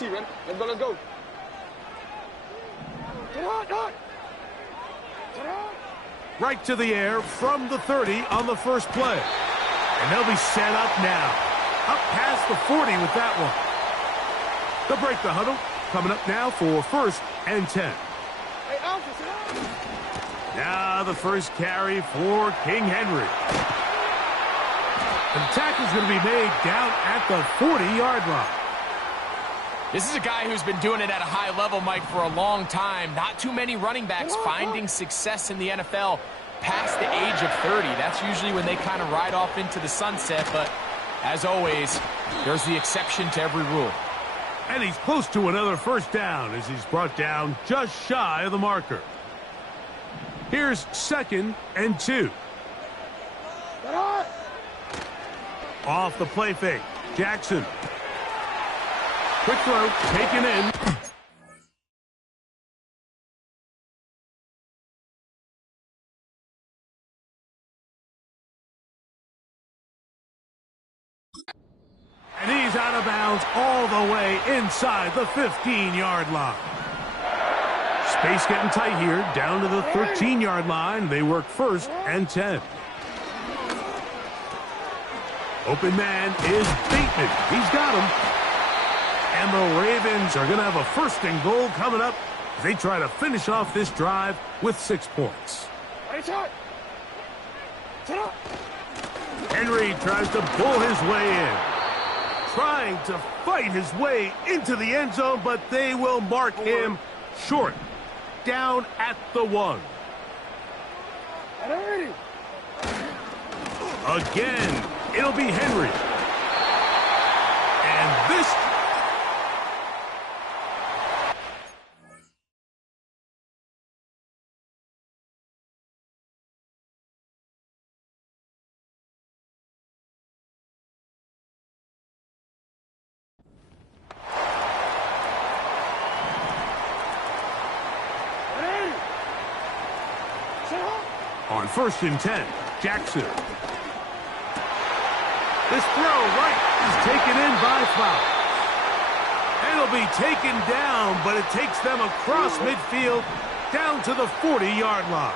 see, man. Let's go, let's go. Right to the air from the 30 on the first play. And they'll be set up now. Up past the 40 with that one. They'll break the huddle. Coming up now for 1st and 10. Now the first carry for King Henry. The tackle's going to be made down at the 40-yard line. This is a guy who's been doing it at a high level, Mike, for a long time. Not too many running backs finding success in the NFL past the age of 30. That's usually when they kind of ride off into the sunset, but as always, there's the exception to every rule. And he's close to another first down as he's brought down just shy of the marker. Here's 2nd and 2. Off the play fake. Jackson. Quick throw, taken in. And he's out of bounds all the way inside the 15-yard line. Space getting tight here, down to the 13-yard line. They work 1st and 10. Open man is Bateman. He's got him. And the Ravens are going to have a 1st and goal coming up as they try to finish off this drive with 6 points. Henry tries to pull his way in. Trying to fight his way into the end zone, but they will mark him short. Down at the 1. Again, it'll be Henry. And this... On 1st and 10, Jackson. This throw right is taken in by Flowers. It'll be taken down, but it takes them across midfield down to the 40-yard line.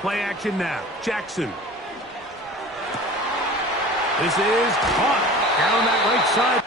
Play action now. Jackson. This is caught down that right side.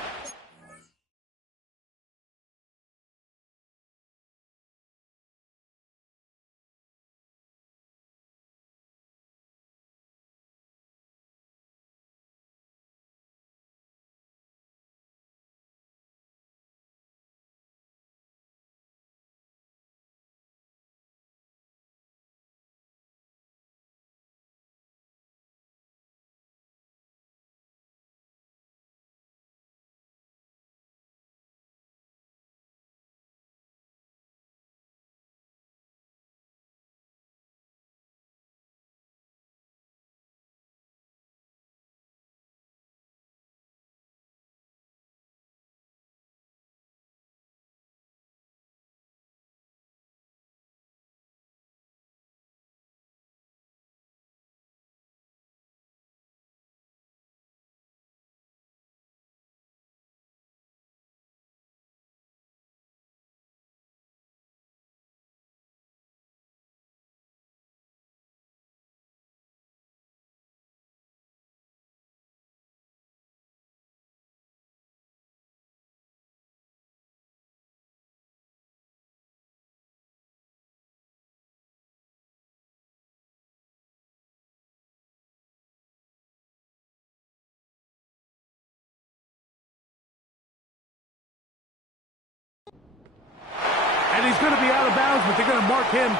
And he's going to be out of bounds, but they're going to mark him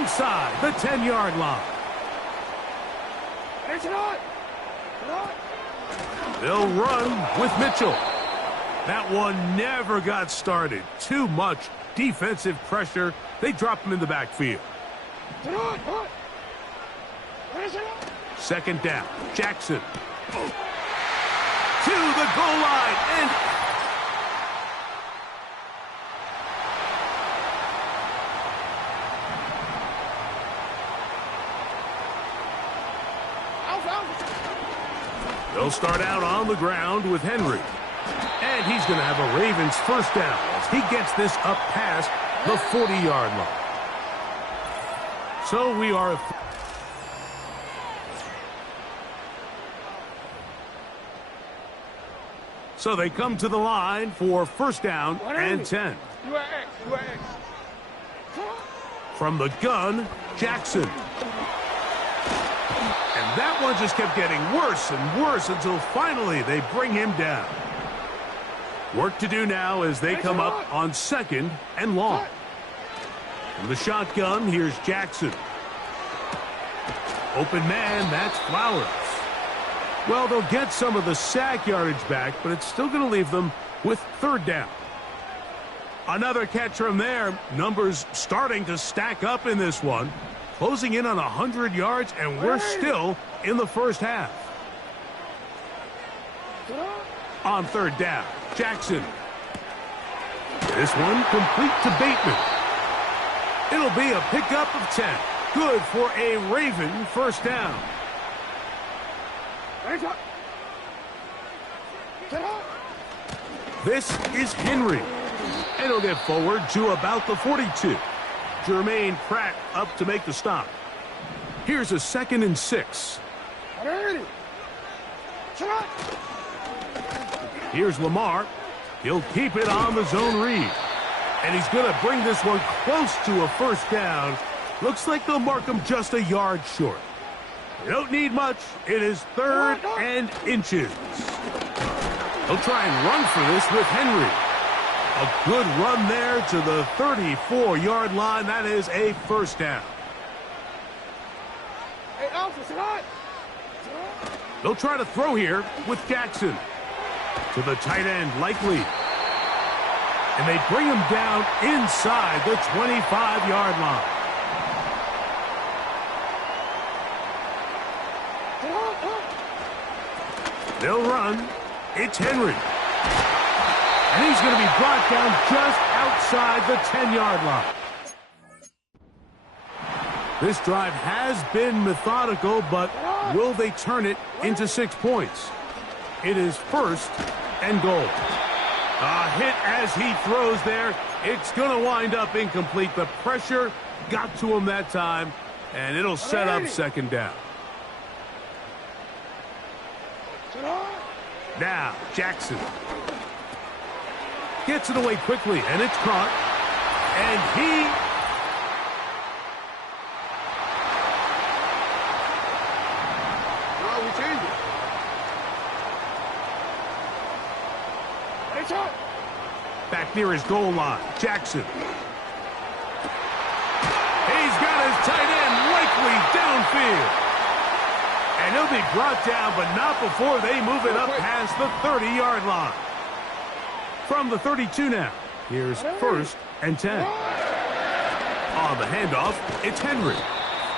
inside the 10-yard line. They'll run with Mitchell. That one never got started. Too much defensive pressure. They drop him in the backfield. 2nd down. Jackson. To the goal line. And They'll start out on the ground with Henry. And he's going to have a Ravens first down as he gets this up past the 40-yard line. So we are... So they come to the line for first down and 10. From the gun, Jackson. And that one just kept getting worse and worse until finally they bring him down. Work to do now as they come up on second and long. From the shotgun, here's Jackson. Open man, that's Flowers. Well, they'll get some of the sack yardage back, but it's still going to leave them with third down. Another catch from there. Numbers starting to stack up in this one. Closing in on 100 yards, and we're still in the first half. On third down, Jackson. This one complete to Bateman. It'll be a pickup of 10. Good for a Raven first down. This is Henry. And he'll get forward to about the 42. Jermaine Pratt up to make the stop. Here's a 2nd and 6. Here's Lamar. He'll keep it on the zone read. And he's going to bring this one close to a first down. Looks like they'll mark him just a yard short. They don't need much. It is 3rd and inches. They'll try and run for this with Henry. A good run there to the 34-yard line. That is a first down. They'll try to throw here with Jackson. To the tight end, Likely. And they bring him down inside the 25-yard line. They'll run. It's Henry. And he's going to be brought down just outside the 10-yard line. This drive has been methodical, but will they turn it into 6 points? It is 1st and goal. A hit as he throws there. It's going to wind up incomplete. The pressure got to him that time, and it'll set up 2nd down. Now, Jackson. Gets it away quickly, and it's caught. And he... Back near his goal line, Jackson. He's got his tight end Likely downfield. And he'll be brought down, but not before they move it up past the 30-yard line. From the 32 now, here's 1st and 10. On the handoff, it's Henry.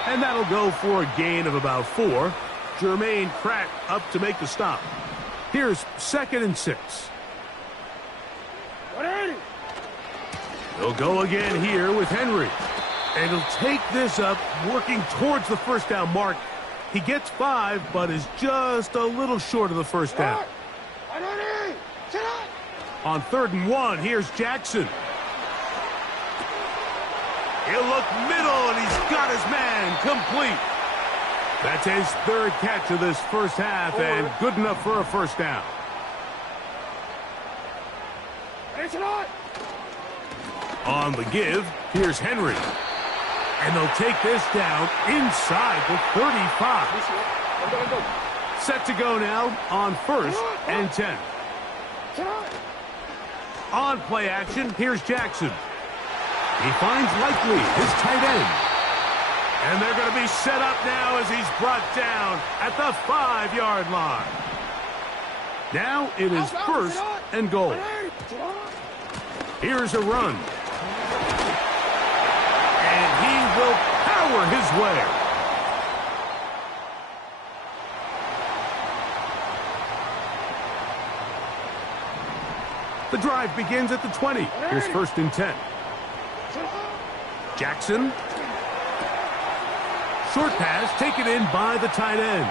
And that'll go for a gain of about 4. Jermaine Pratt up to make the stop. Here's 2nd and 6. They'll go again here with Henry. And he'll take this up, working towards the first down mark. He gets 5, but is just a little short of the first down. On 3rd and 1, here's Jackson. He'll look middle, and he's got his man complete. That's his 3rd catch of this first half, and good enough for a first down. On the give, here's Henry. And they'll take this down inside the 35. Set to go now on 1st and 10. On play action, here's Jackson. He finds Likely, his tight end. And they're going to be set up now as he's brought down at the 5-yard line. Now it is 1st and goal. Here's a run. And he will power his way. The drive begins at the 20. Here's 1st and 10. Jackson. Short pass taken in by the tight end.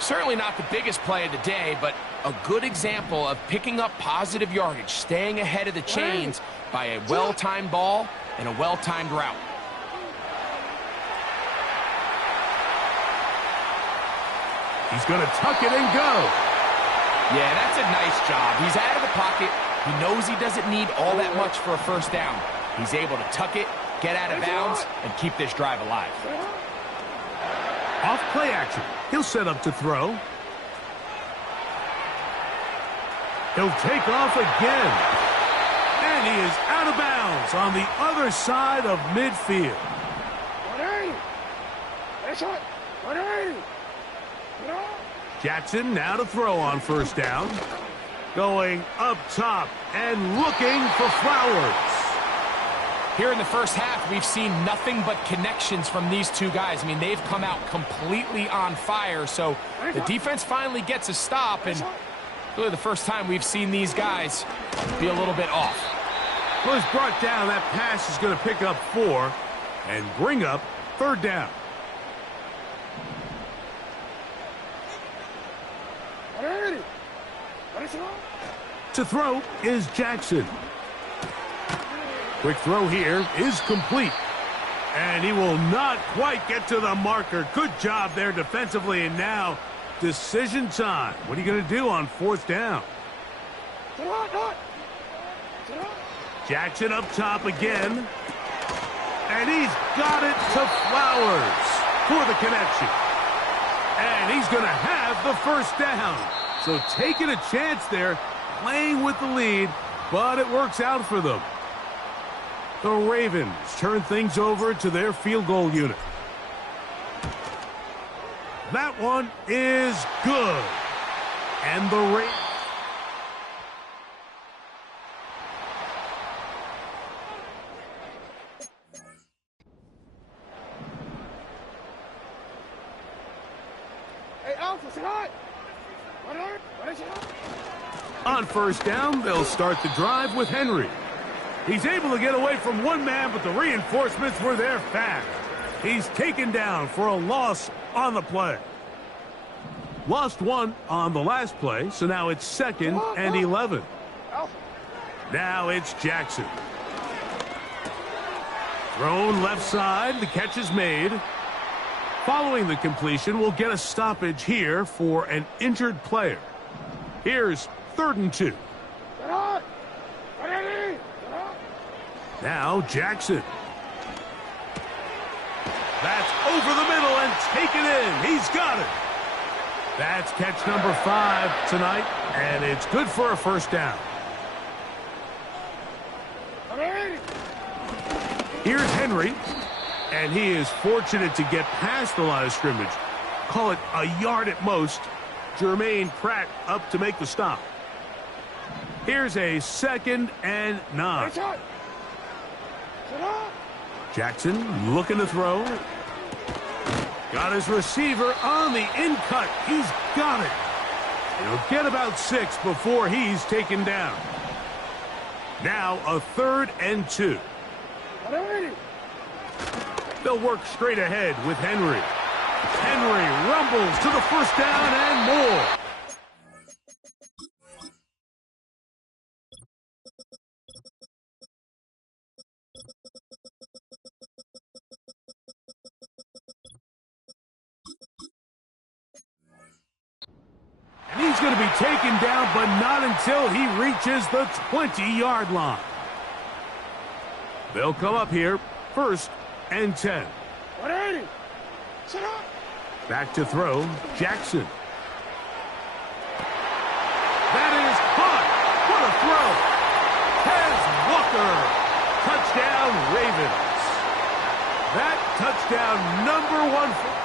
Certainly not the biggest play of the day, but a good example of picking up positive yardage, staying ahead of the chains by a well-timed ball and a well-timed route. He's going to tuck it and go. Yeah, that's a nice job. He's out of the pocket. He knows he doesn't need all that much for a first down. He's able to tuck it, get out of bounds, and keep this drive alive. Off play action. He'll set up to throw. He'll take off again. And he is out of bounds on the other side of midfield. Jackson now to throw on first down. Going up top and looking for Flowers. Here in the first half, we've seen nothing but connections from these two guys. I mean, they've come out completely on fire, so the defense finally gets a stop, and really the first time we've seen these guys be a little bit off. Was brought down. That pass is going to pick up 4 and bring up third down. To throw is Jackson. Quick throw here is complete. And he will not quite get to the marker. Good job there defensively. And now decision time. What are you going to do on fourth down? Jackson up top again. And he's got it to Flowers for the connection. And he's going to have the first down. So taking a chance there, playing with the lead, but it works out for them. The Ravens turn things over to their field goal unit. That one is good. And the Ravens. On first down, they'll start the drive with Henry. He's able to get away from one man, but the reinforcements were there fast. He's taken down for a loss on the play. Lost one on the last play, so now it's 2nd and 11. Now it's Jackson. Thrown left side, the catch is made. Following the completion, we'll get a stoppage here for an injured player. Here's 3rd and 2. Now Jackson. That's over the middle and taken in. He's got it. That's catch number 5 tonight, and it's good for a first down. Here's Henry, and he is fortunate to get past the line of scrimmage. Call it a yard at most. Jermaine Pratt up to make the stop. Here's a 2nd and 9. Jackson looking to throw. Got his receiver on the in-cut. He's got it. He'll get about 6 before he's taken down. Now a 3rd and 2. They'll work straight ahead with Henry. Henry rumbles to the first down and more. And he's going to be taken down, but not until he reaches the 20-yard line. They'll come up here, 1st and 10. Back to throw, Jackson. That is caught. What a throw. Tez Walker. Touchdown, Ravens. That touchdown number 1.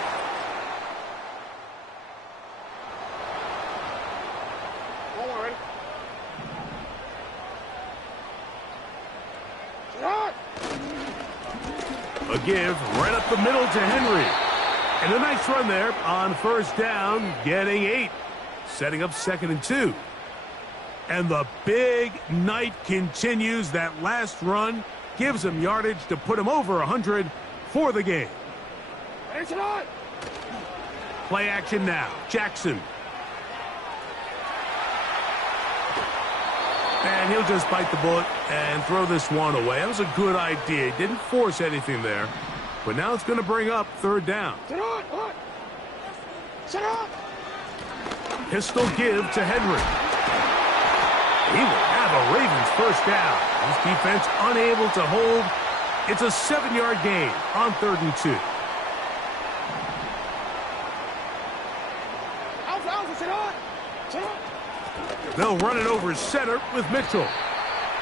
A give right up the middle to Henry. And a nice run there on first down, getting 8. Setting up 2nd and 2. And the big night continues. That last run gives him yardage to put him over 100 for the game. Play action now. Jackson. And he'll just bite the bullet and throw this one away. That was a good idea. He didn't force anything there. But now it's going to bring up third down. Pistol give to Henry. He will have a Ravens first down. His defense unable to hold. It's a 7-yard gain on 3rd and 2. They'll run it over center with Mitchell.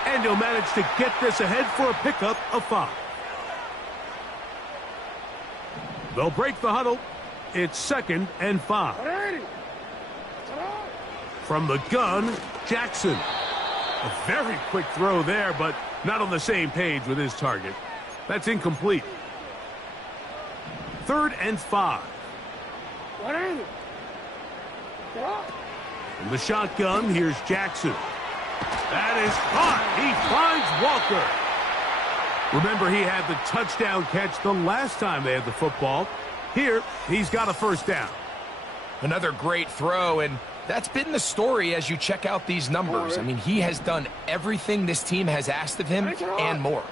And he'll manage to get this ahead for a pickup of 5. They'll break the huddle. It's 2nd and 5. From the gun, Jackson. A very quick throw there, but not on the same page with his target. That's incomplete. 3rd and 5. From the shotgun, here's Jackson. That is caught. He finds Walker. Remember, he had the touchdown catch the last time they had the football. Here, he's got a first down. Another great throw, and that's been the story as you check out these numbers. I mean, he has done everything this team has asked of him and more.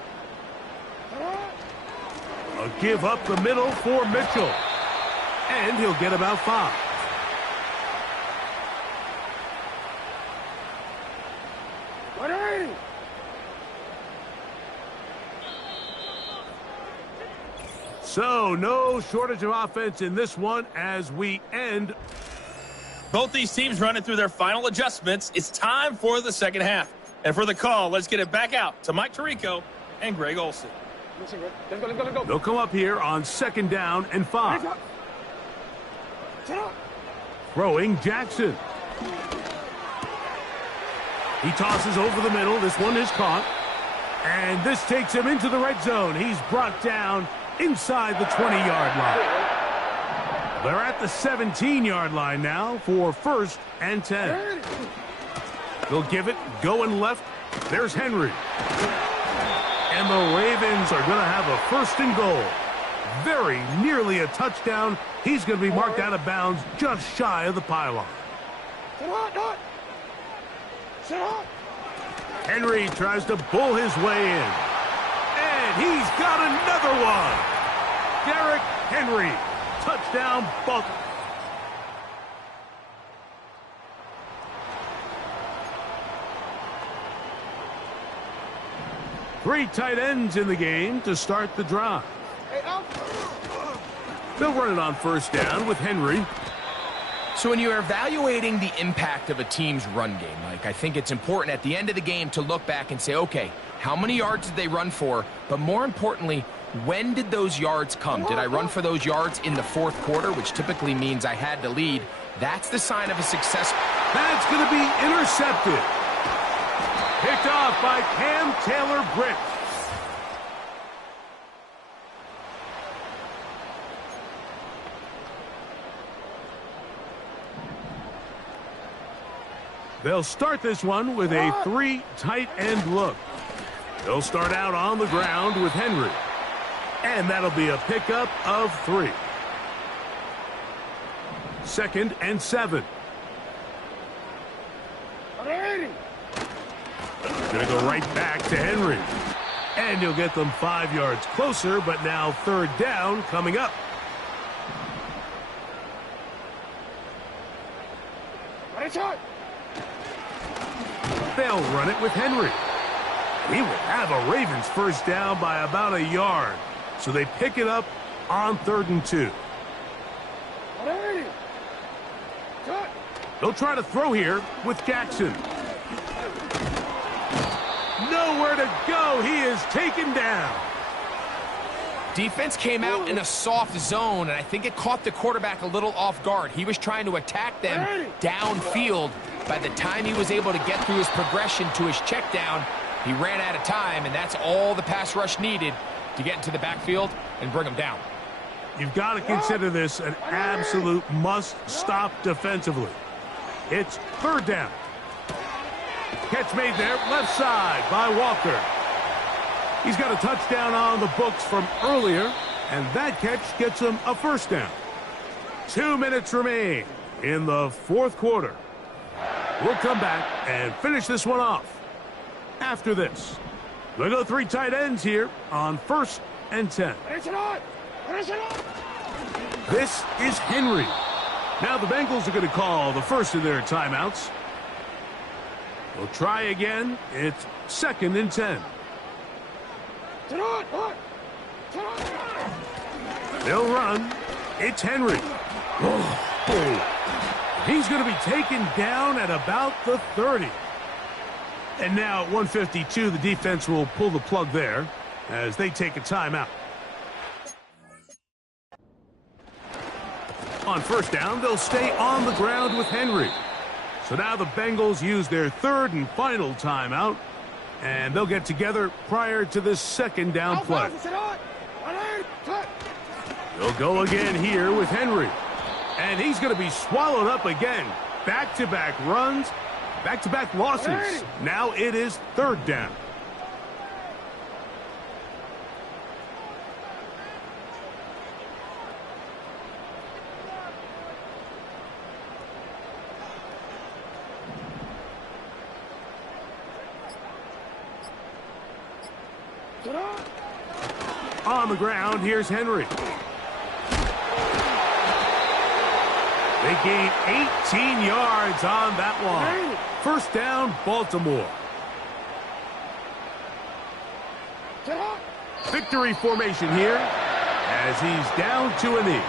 A give up the middle for Mitchell. And he'll get about 5. So, no shortage of offense in this one as we end. Both these teams running through their final adjustments. It's time for the second half. And for the call, let's get it back out to Mike Tirico and Greg Olsen. They'll come up here on 2nd down and 5. Throwing Jackson. He tosses over the middle. This one is caught. And this takes him into the red zone. He's brought down inside the 20-yard line. They're at the 17-yard line now for 1st and 10. They'll give it going left. There's Henry. And the Ravens are going to have a 1st and goal. Very nearly a touchdown. He's going to be marked out of bounds just shy of the pylon. Henry tries to bull his way in. And he's got another one. Derrick Henry. Touchdown, Buck. Three tight ends in the game to start the drive. They'll run it on 1st down with Henry. So when you're evaluating the impact of a team's run game, Mike, I think it's important at the end of the game to look back and say, okay, how many yards did they run for? But more importantly, when did those yards come? Did I run for those yards in the 4th quarter, which typically means I had to lead? That's the sign of a success. That's going to be intercepted. Picked off by Cam Taylor-Britt. They'll start this one with a 3 tight end look. They'll start out on the ground with Henry. And that'll be a pickup of 3. 2nd and 7. Gonna go right back to Henry. And he'll get them 5 yards closer, but now 3rd down coming up. They'll run it with Henry. He will have a Ravens first down by about a yard. So they pick it up on 3rd and 2. They'll try to throw here with Jackson. Nowhere to go. He is taken down. Defense came out in a soft zone, and I think it caught the quarterback a little off guard. He was trying to attack them downfield. By the time he was able to get through his progression to his check down, he ran out of time, and that's all the pass rush needed to get into the backfield and bring him down. You've got to consider this an absolute must-stop defensively. It's 3rd down. Catch made there, left side by Walker. He's got a touchdown on the books from earlier, and that catch gets him a first down. 2 minutes remain in the fourth quarter. We'll come back and finish this one off after this. They'll go 3 tight ends here on 1st and 10. This is Henry. Now the Bengals are going to call the first of their timeouts. They'll try again. It's 2nd and 10. They'll run. It's Henry. He's going to be taken down at about the 30. And now at 152, the defense will pull the plug there as they take a timeout. On 1st down, they'll stay on the ground with Henry. So now the Bengals use their 3rd and final timeout, and they'll get together prior to this 2nd down play. They'll go again here with Henry. And he's going to be swallowed up again. Back-to-back runs, back-to-back losses. Now it is 3rd down. On the ground, here's Henry. They gain 18 yards on that one. 1st down, Baltimore. Victory formation here as he's down to a knee.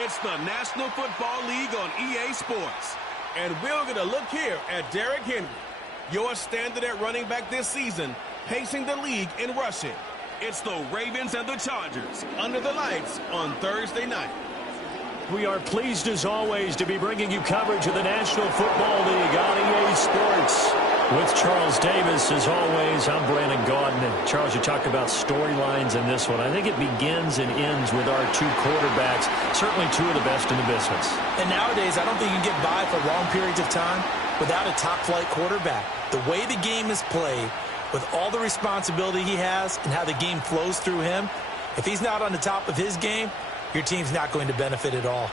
It's the National Football League on EA Sports. And we're going to look here at Derrick Henry, your standard at running back this season, pacing the league in rushing. It's the Ravens and the Chargers under the lights on Thursday night. We are pleased, as always, to be bringing you coverage of the National Football League on EA Sports. With Charles Davis, as always, I'm Brandon Gaudin. And Charles, you talked about storylines in this one. I think it begins and ends with our two quarterbacks, certainly two of the best in the business. And nowadays, I don't think you can get by for long periods of time without a top-flight quarterback. The way the game is played, with all the responsibility he has and how the game flows through him, if he's not on the top of his game, your team's not going to benefit at all.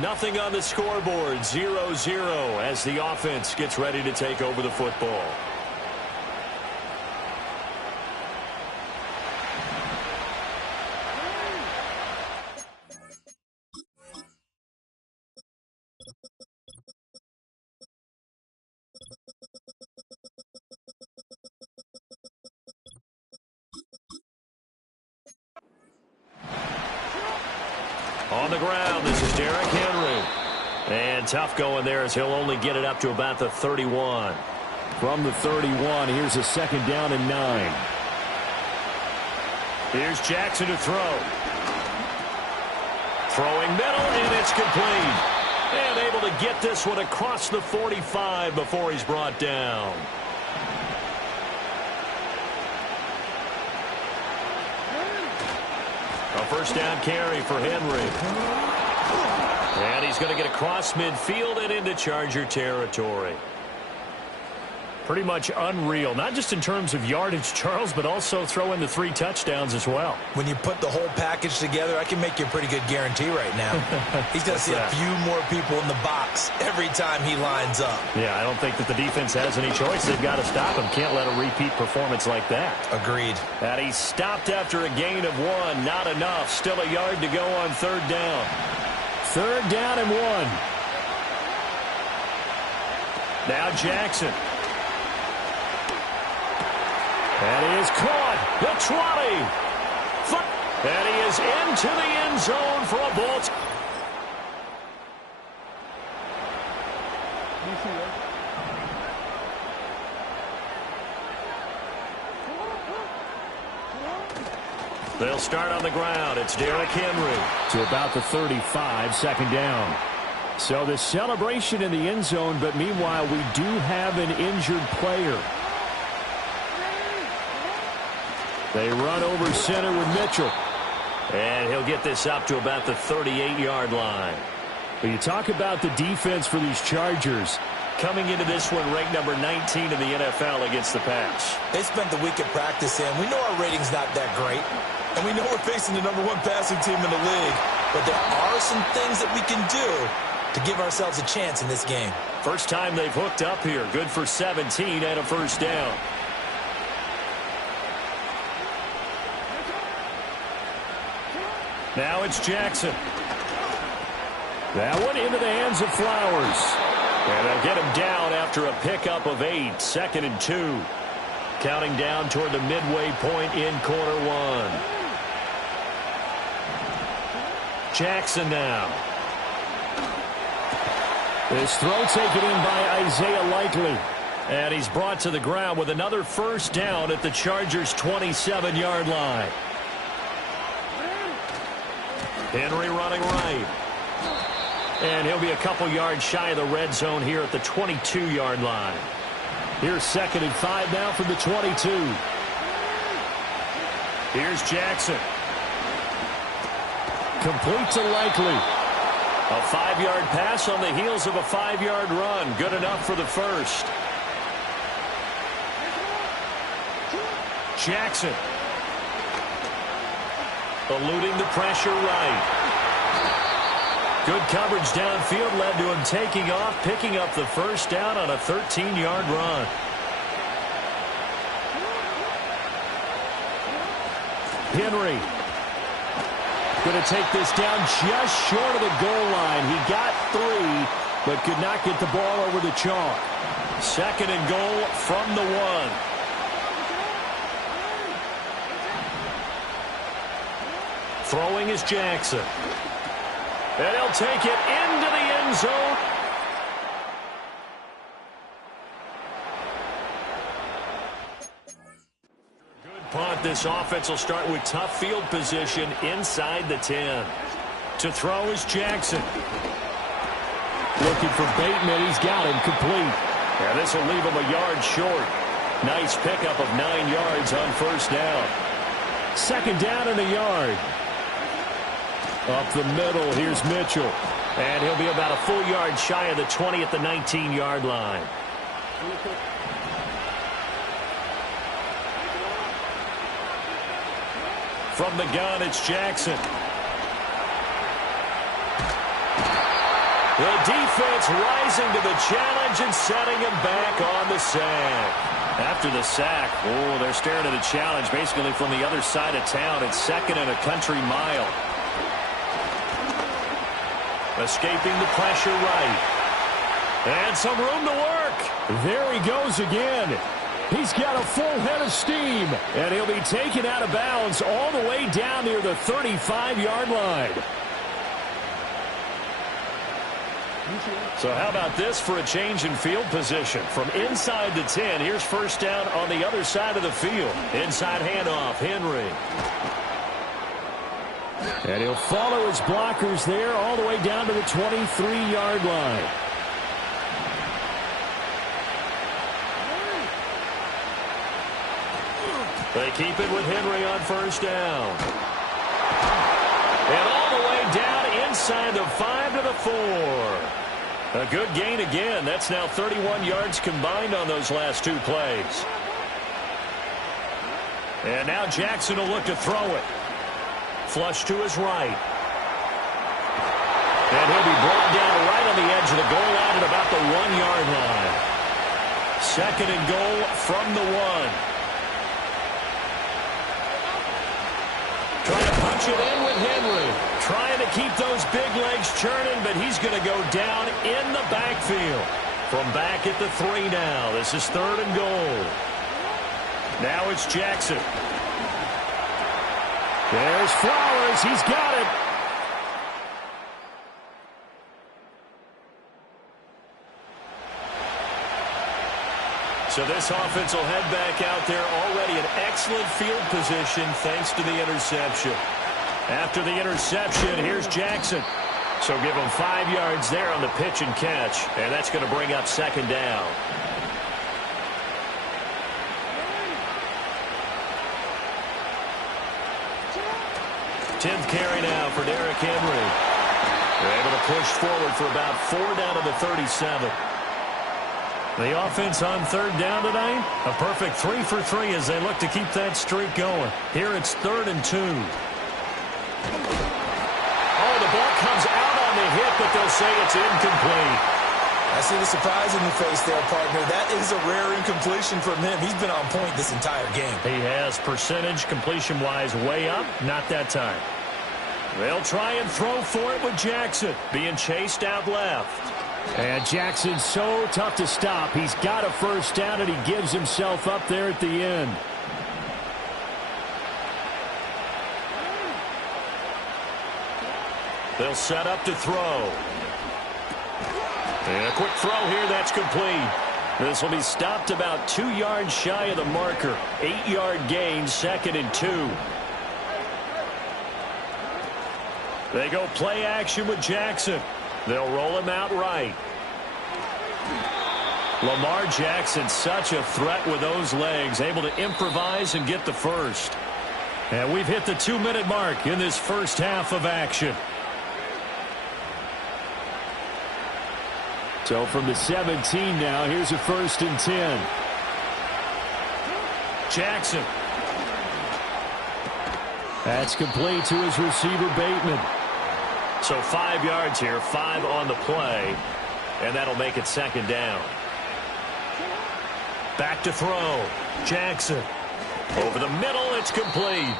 Nothing on the scoreboard, 0-0 as the offense gets ready to take over the football. On the ground, this is Derrick Henry. And tough going there as he'll only get it up to about the 31. From the 31, here's a second down and 9. Here's Jackson to throw. Throwing middle, and it's complete. And able to get this one across the 45 before he's brought down. A first down carry for Henry. And he's going to get across midfield and into Charger territory. Pretty much unreal, not just in terms of yardage, Charles, but also throw in the 3 touchdowns as well. When you put the whole package together, I can make you a pretty good guarantee right now. He's going to see a few more people in the box every time he lines up. Yeah, I don't think that the defense has any choice. They've got to stop him. Can't let a repeat performance like that. Agreed. And he stopped after a gain of 1. Not enough. Still a yard to go on third down. Third down and 1. Now Jackson. And he is caught. The 20. And he is into the end zone for a ball. They'll start on the ground. It's Derrick Henry. To about the 35, second down. So the celebration in the end zone, but meanwhile we do have an injured player. They run over center with Mitchell. And he'll get this up to about the 38-yard line. But you talk about the defense for these Chargers. Coming into this one, ranked number 19 in the NFL against the pass. They spent the week at practice, and we know our rating's not that great. And we know we're facing the number 1 passing team in the league. But there are some things that we can do to give ourselves a chance in this game. First time they've hooked up here. Good for 17 and a first down. Now it's Jackson. That one into the hands of Flowers. And they'll get him down after a pickup of 8. 2nd and 2. Counting down toward the midway point in quarter 1. Jackson now. This throw taken in by Isaiah Likely. And he's brought to the ground with another first down at the Chargers' 27-yard line. Henry running right. And he'll be a couple yards shy of the red zone here at the 22-yard line. Here's 2nd and 5 now from the 22. Here's Jackson. Complete to Likely. A 5-yard pass on the heels of a 5-yard run. Good enough for the first. Jackson. Eluding the pressure right. Good coverage downfield led to him taking off, picking up the first down on a 13-yard run. Henry going to take this down just short of the goal line. He got 3, but could not get the ball over the chalk. 2nd and goal from the 1. Throwing is Jackson. And he'll take it into the end zone. Good punt. This offense will start with tough field position inside the 10. To throw is Jackson. Looking for Bateman. He's got him complete. And this will leave him a yard short. Nice pickup of 9 yards on first down. 2nd down and a yard. Up the middle, here's Mitchell. And he'll be about a full yard shy of the 20 at the 19-yard line. From the gun, it's Jackson. The defense rising to the challenge and setting him back on the sack. After the sack, they're staring at a challenge basically from the other side of town. It's 2nd and a country mile. Escaping the pressure right. And some room to work. There he goes again. He's got a full head of steam. And he'll be taken out of bounds all the way down near the 35-yard line. So how about this for a change in field position? From inside the 10, here's first down on the other side of the field. Inside handoff, Henry. And he'll follow his blockers there all the way down to the 23-yard line. They keep it with Henry on first down. And all the way down inside the 5 to the 4. A good gain again. That's now 31 yards combined on those last 2 plays. And now Jackson will look to throw it. Flush to his right. And he'll be brought down right on the edge of the goal line at about the 1-yard line. 2nd and goal from the 1. Trying to punch it in with Henry. Trying to keep those big legs churning, but he's going to go down in the backfield. From back at the 3 now. This is 3rd and goal. Now it's Jackson. There's Flowers. He's got it. So this offense will head back out there already in excellent field position thanks to the interception. After the interception, here's Jackson. So give him 5 yards there on the pitch and catch, and that's going to bring up 2nd down. Tenth carry now for Derrick Henry. They're able to push forward for about 4 down to the 37. The offense on 3rd down tonight, a perfect 3 for 3 as they look to keep that streak going. Here it's 3rd and 2. Oh, the ball comes out on the hit, but they'll say it's incomplete. I see the surprise in your face there, partner. That is a rare incompletion from him. He's been on point this entire game. He has percentage completion-wise way up. Not that time. They'll try and throw for it with Jackson being chased out left. And Jackson's so tough to stop. He's got a first down, and he gives himself up there at the end. They'll set up to throw. And a quick throw here, that's complete. This will be stopped about 2 yards shy of the marker. 8-yard gain, 2nd and 2. They go play action with Jackson. They'll roll him out right. Lamar Jackson, such a threat with those legs, able to improvise and get the first. And we've hit the 2-minute mark in this first half of action. So from the 17 now, here's a 1st and 10. Jackson. That's complete to his receiver, Bateman. So 5 yards here, 5 on the play, and that'll make it second down. Back to throw. Jackson. Over the middle, it's complete.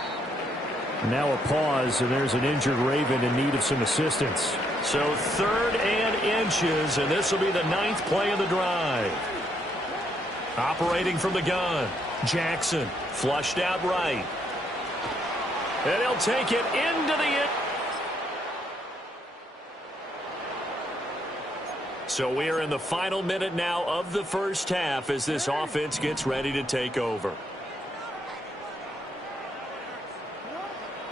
Now a pause, and there's an injured Raven in need of some assistance. So 3rd and inches, and this will be the 9th play of the drive. Operating from the gun. Jackson flushed out right. And he'll take it into the end. So we are in the final minute now of the first half as this offense gets ready to take over.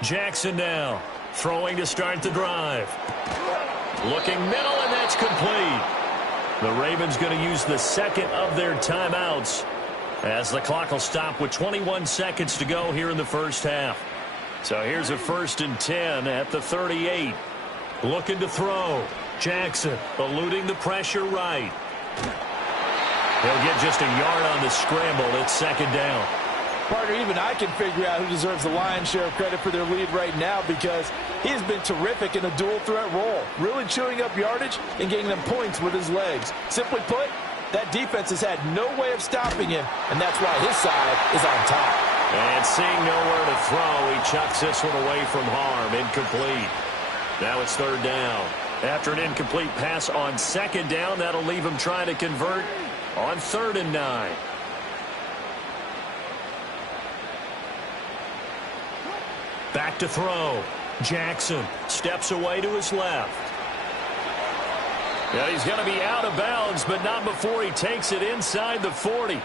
Jackson now throwing to start the drive. Looking middle, and that's complete. The Ravens going to use the second of their timeouts as the clock will stop with 21 seconds to go here in the first half. So here's a 1st and 10 at the 38. Looking to throw. Jackson eluding the pressure right. He'll get just a yard on the scramble. It's second down. Partner, even I can figure out who deserves the lion's share of credit for their lead right now because he has been terrific in a dual threat role, really chewing up yardage and getting them points with his legs. Simply put, that defense has had no way of stopping him, and that's why his side is on top. And seeing nowhere to throw, he chucks this one away from harm. Incomplete. Now it's 3rd down. After an incomplete pass on 2nd down, that'll leave him trying to convert on 3rd and 9. Back to throw. Jackson steps away to his left. Yeah, he's going to be out of bounds, but not before he takes it inside the 40.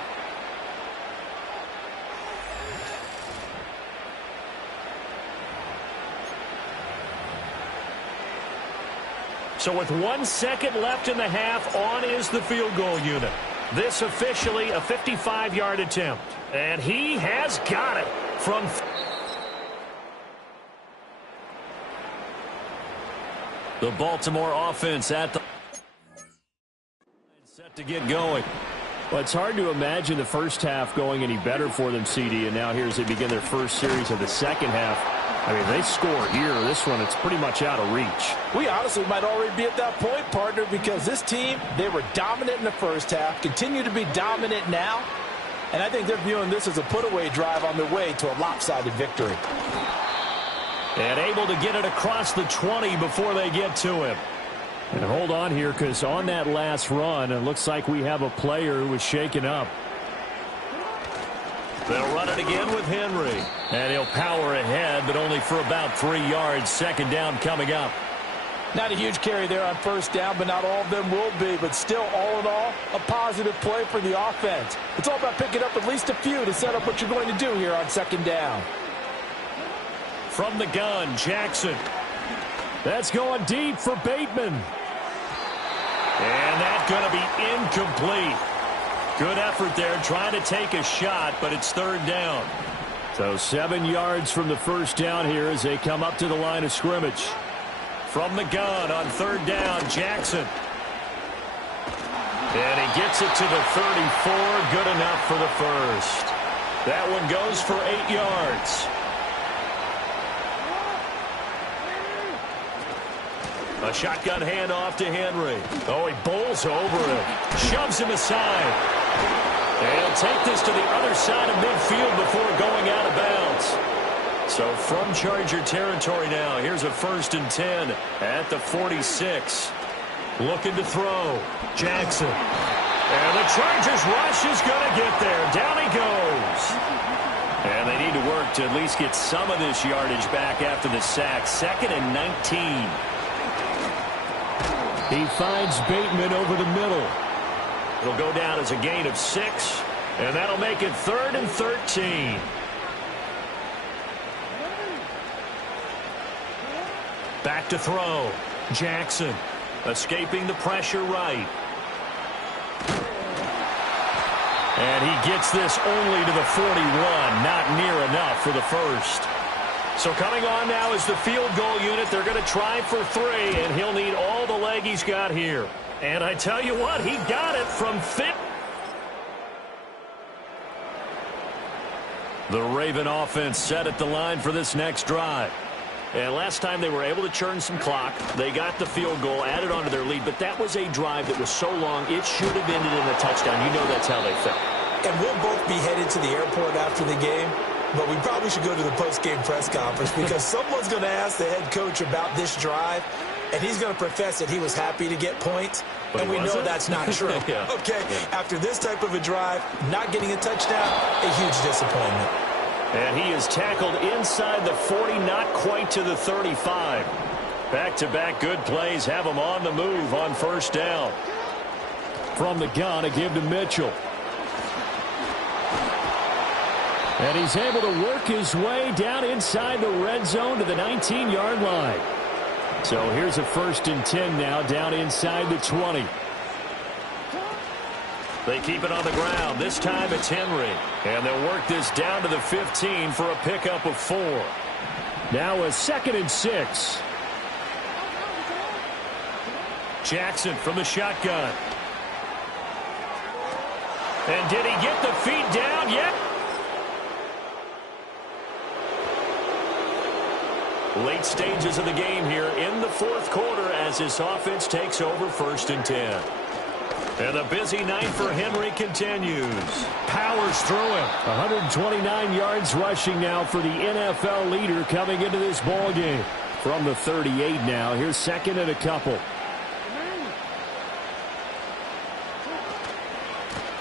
So with 1 second left in the half, on is the field goal unit. This officially a 55-yard attempt. And he has got it from... The Baltimore offense at the... set to get going. Well, it's hard to imagine the first half going any better for them, CD, and now here as they begin their first series of the second half. I mean, they score here. This one, it's pretty much out of reach. We honestly might already be at that point, partner, because this team, they were dominant in the first half, continue to be dominant now, and I think they're viewing this as a put-away drive on their way to a lopsided victory. And able to get it across the 20 before they get to him. And hold on here, because on that last run, it looks like we have a player who was shaken up. They'll run it again with Henry. And he'll power ahead, but only for about 3 yards. Second down coming up. Not a huge carry there on first down, but not all of them will be. But still, all in all, a positive play for the offense. It's all about picking up at least a few to set up what you're going to do here on second down. From the gun, Jackson. That's going deep for Bateman. And that's going to be incomplete. Good effort there, trying to take a shot, but it's 3rd down. So 7 yards from the first down here as they come up to the line of scrimmage. From the gun on 3rd down, Jackson. And he gets it to the 34, good enough for the first. That one goes for 8 yards. A shotgun handoff to Henry. Oh, he bowls over him. Shoves him aside. And he'll take this to the other side of midfield before going out of bounds. So from Charger territory now, here's a 1st and 10 at the 46. Looking to throw. Jackson. And the Chargers rush is going to get there. Down he goes. And they need to work to at least get some of this yardage back after the sack. 2nd and 19. He finds Bateman over the middle. It'll go down as a gain of 6, and that'll make it 3rd and 13. Back to throw. Jackson escaping the pressure right. And he gets this only to the 41, not near enough for the first. So coming on now is the field goal unit. They're going to try for 3, and he'll need all the leg he's got here. And I tell you what, he got it from fit. The Raven offense set at the line for this next drive. And last time they were able to churn some clock. They got the field goal, added on to their lead, but that was a drive that was so long, it should have ended in a touchdown. You know that's how they felt. And we'll both be headed to the airport after the game, but we probably should go to the post-game press conference because someone's going to ask the head coach about this drive, and he's going to profess that he was happy to get points, and we know that's not true. Yeah. Okay, after this type of a drive, not getting a touchdown, a huge disappointment. And he is tackled inside the 40, not quite to the 35. Back-to-back good plays have him on the move on first down. From the gun, a give to Mitchell. And he's able to work his way down inside the red zone to the 19-yard line. So here's a 1st and 10 now, down inside the 20. They keep it on the ground. This time it's Henry. And they'll work this down to the 15 for a pickup of 4. Now a 2nd and 6. Jackson from the shotgun. And did he get the feet down? Yep. Late stages of the game here in the 4th quarter as this offense takes over 1st and 10. And a busy night for Henry continues. Powers through him. 129 yards rushing now for the NFL leader coming into this ball game. From the 38 now. Here's 2nd and a couple.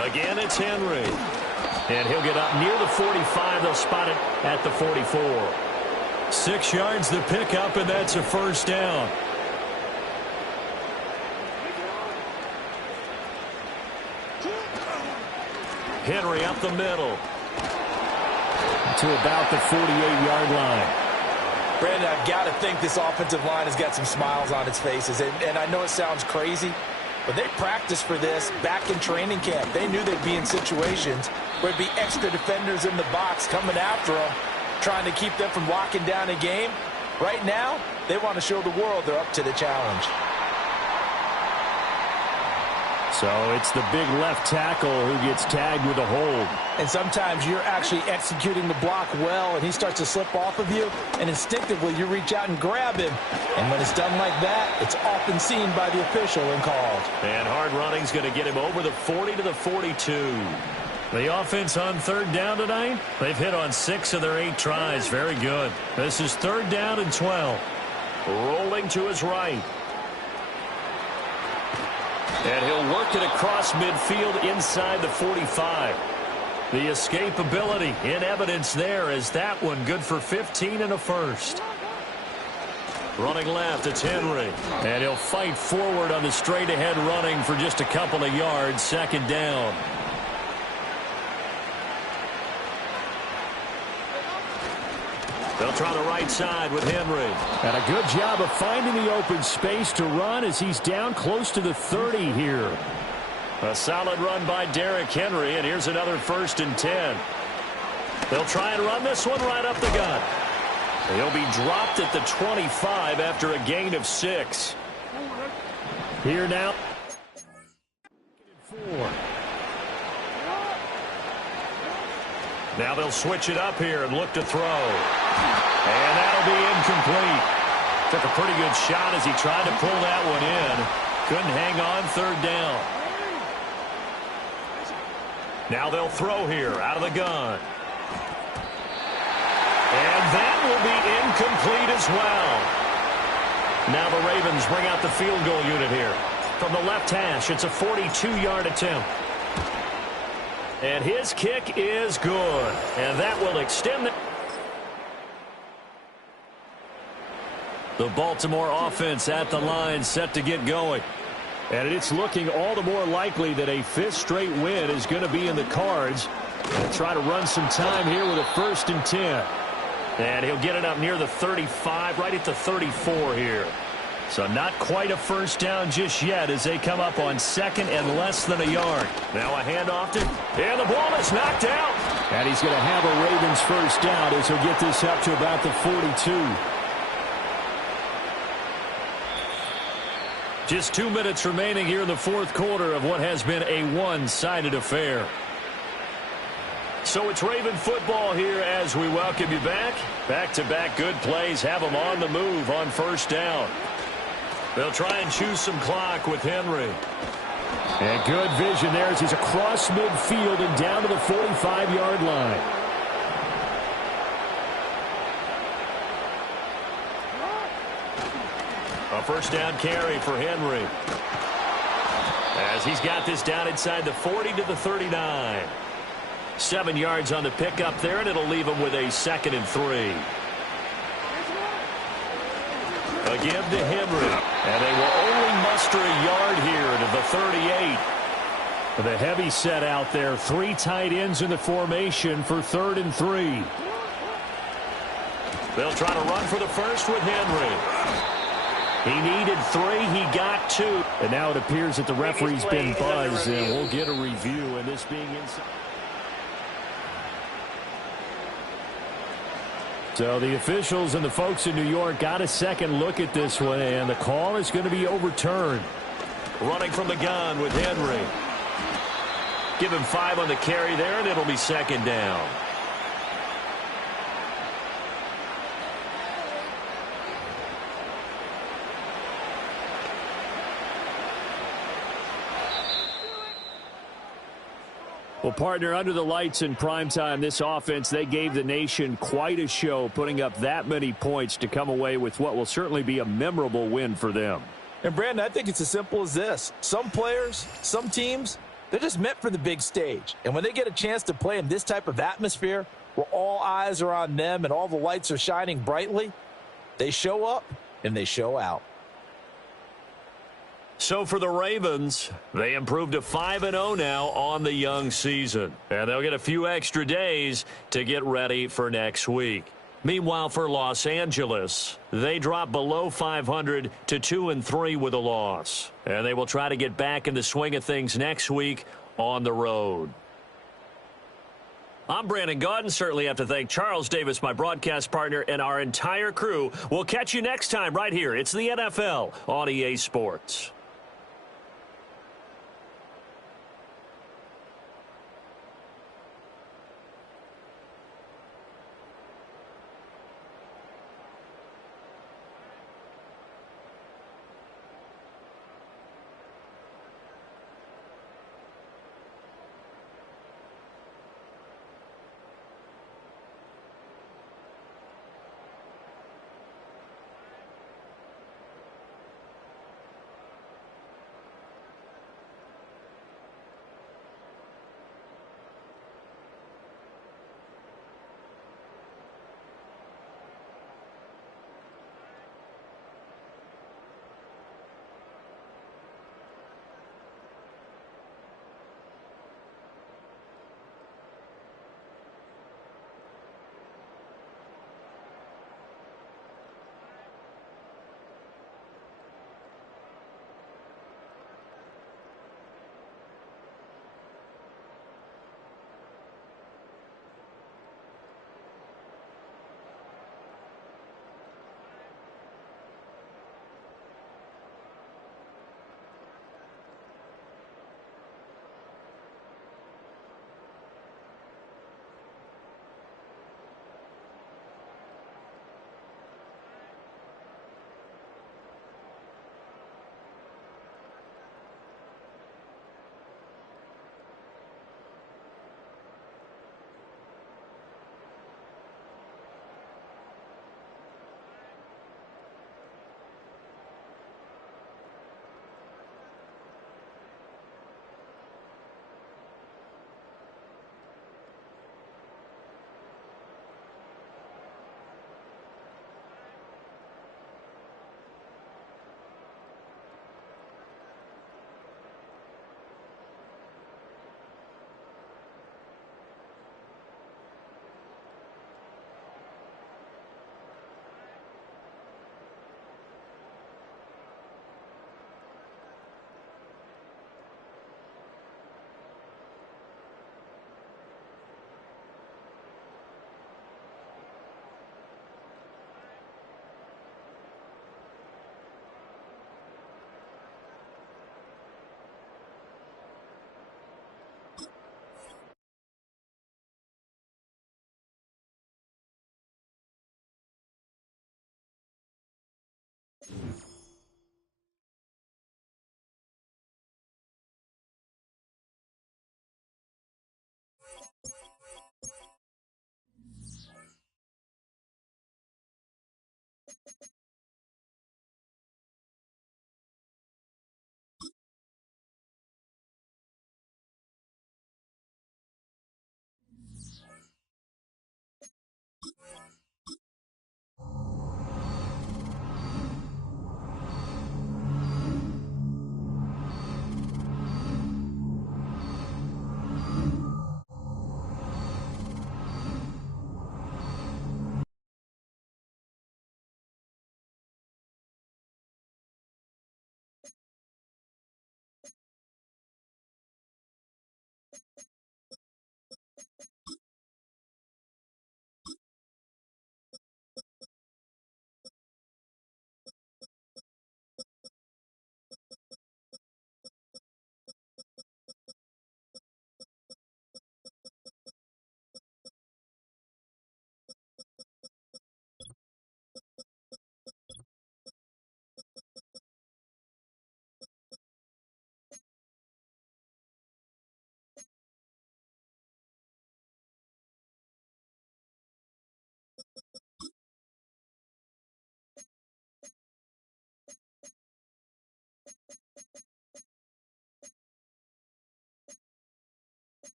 Again, it's Henry. And he'll get up near the 45. They'll spot it at the 44. 6 yards the pickup, and that's a 1st down. Henry up the middle. To about the 48-yard line. Brandon, I've got to think this offensive line has got some smiles on its faces. And I know it sounds crazy, but they practiced for this back in training camp. They knew they'd be in situations where there'd be extra defenders in the box coming after them, trying to keep them from locking down a game. Right now, they want to show the world they're up to the challenge. So it's the big left tackle who gets tagged with a hold. And sometimes you're actually executing the block well, and he starts to slip off of you, and instinctively you reach out and grab him. And when it's done like that, it's often seen by the official and called. And hard running's going to get him over the 40 to the 42. The offense on 3rd down tonight, they've hit on 6 of their 8 tries. Very good. This is 3rd down and 12. Rolling to his right. And he'll work it across midfield inside the 45. The escapability in evidence there as that one good for 15 and a 1st. Running left, it's Henry. And he'll fight forward on the straight-ahead running for just a couple of yards. 2nd down. They'll try the right side with Henry. And a good job of finding the open space to run as he's down close to the 30 here. A solid run by Derrick Henry, and here's another 1st and 10. They'll try and run this one right up the gut. He'll be dropped at the 25 after a gain of 6. Here now. 4. Now they'll switch it up here and look to throw. And that'll be incomplete. Took a pretty good shot as he tried to pull that one in. Couldn't hang on 3rd down. Now they'll throw here out of the gun. And that will be incomplete as well. Now the Ravens bring out the field goal unit here. From the left hash, it's a 42-yard attempt. And his kick is good. And that will extend the Baltimore offense at the line, set to get going. And it's looking all the more likely that a 5th straight win is going to be in the cards. They'll try to run some time here with a 1st and 10. And he'll get it up near the 35, right at the 34 here. So not quite a 1st down just yet as they come up on 2nd and less than a yard. Now a handoff to, and the ball is knocked out. And he's going to have a Ravens 1st down as he'll get this up to about the 42. Just 2 minutes remaining here in the 4th quarter of what has been a one-sided affair. So it's Raven football here as we welcome you back. Back-to-back good plays have them on the move on first down. They'll try and choose some clock with Henry. And good vision there as he's across midfield and down to the 45-yard line. A first down carry for Henry. As he's got this down inside the 40 to the 39. 7 yards on the pickup there, and it'll leave him with a 2nd and 3. A give to Henry. And they will only muster a yard here to the 38. The heavy set out there. 3 tight ends in the formation for 3rd and 3. They'll try to run for the first with Henry. He needed 3. He got 2. And now it appears that the referee's been buzzed, and we'll get a review. And this being inside. So the officials and the folks in New York got a second look at this one, and the call is going to be overturned. Running from the gun with Henry. Give him 5 on the carry there, and it'll be 2nd down. Well, partner, under the lights in primetime, this offense, they gave the nation quite a show, putting up that many points to come away with what will certainly be a memorable win for them. And, Brandon, I think it's as simple as this. Some players, some teams, they're just meant for the big stage. And when they get a chance to play in this type of atmosphere where all eyes are on them and all the lights are shining brightly, they show up and they show out. So for the Ravens, they improved to 5-0 now on the young season. And they'll get a few extra days to get ready for next week. Meanwhile, for Los Angeles, they dropped below 500 to 2-3 with a loss. And they will try to get back in the swing of things next week on the road. I'm Brandon Gaudin. Certainly have to thank Charles Davis, my broadcast partner, and our entire crew. We'll catch you next time right here. It's the NFL on EA Sports.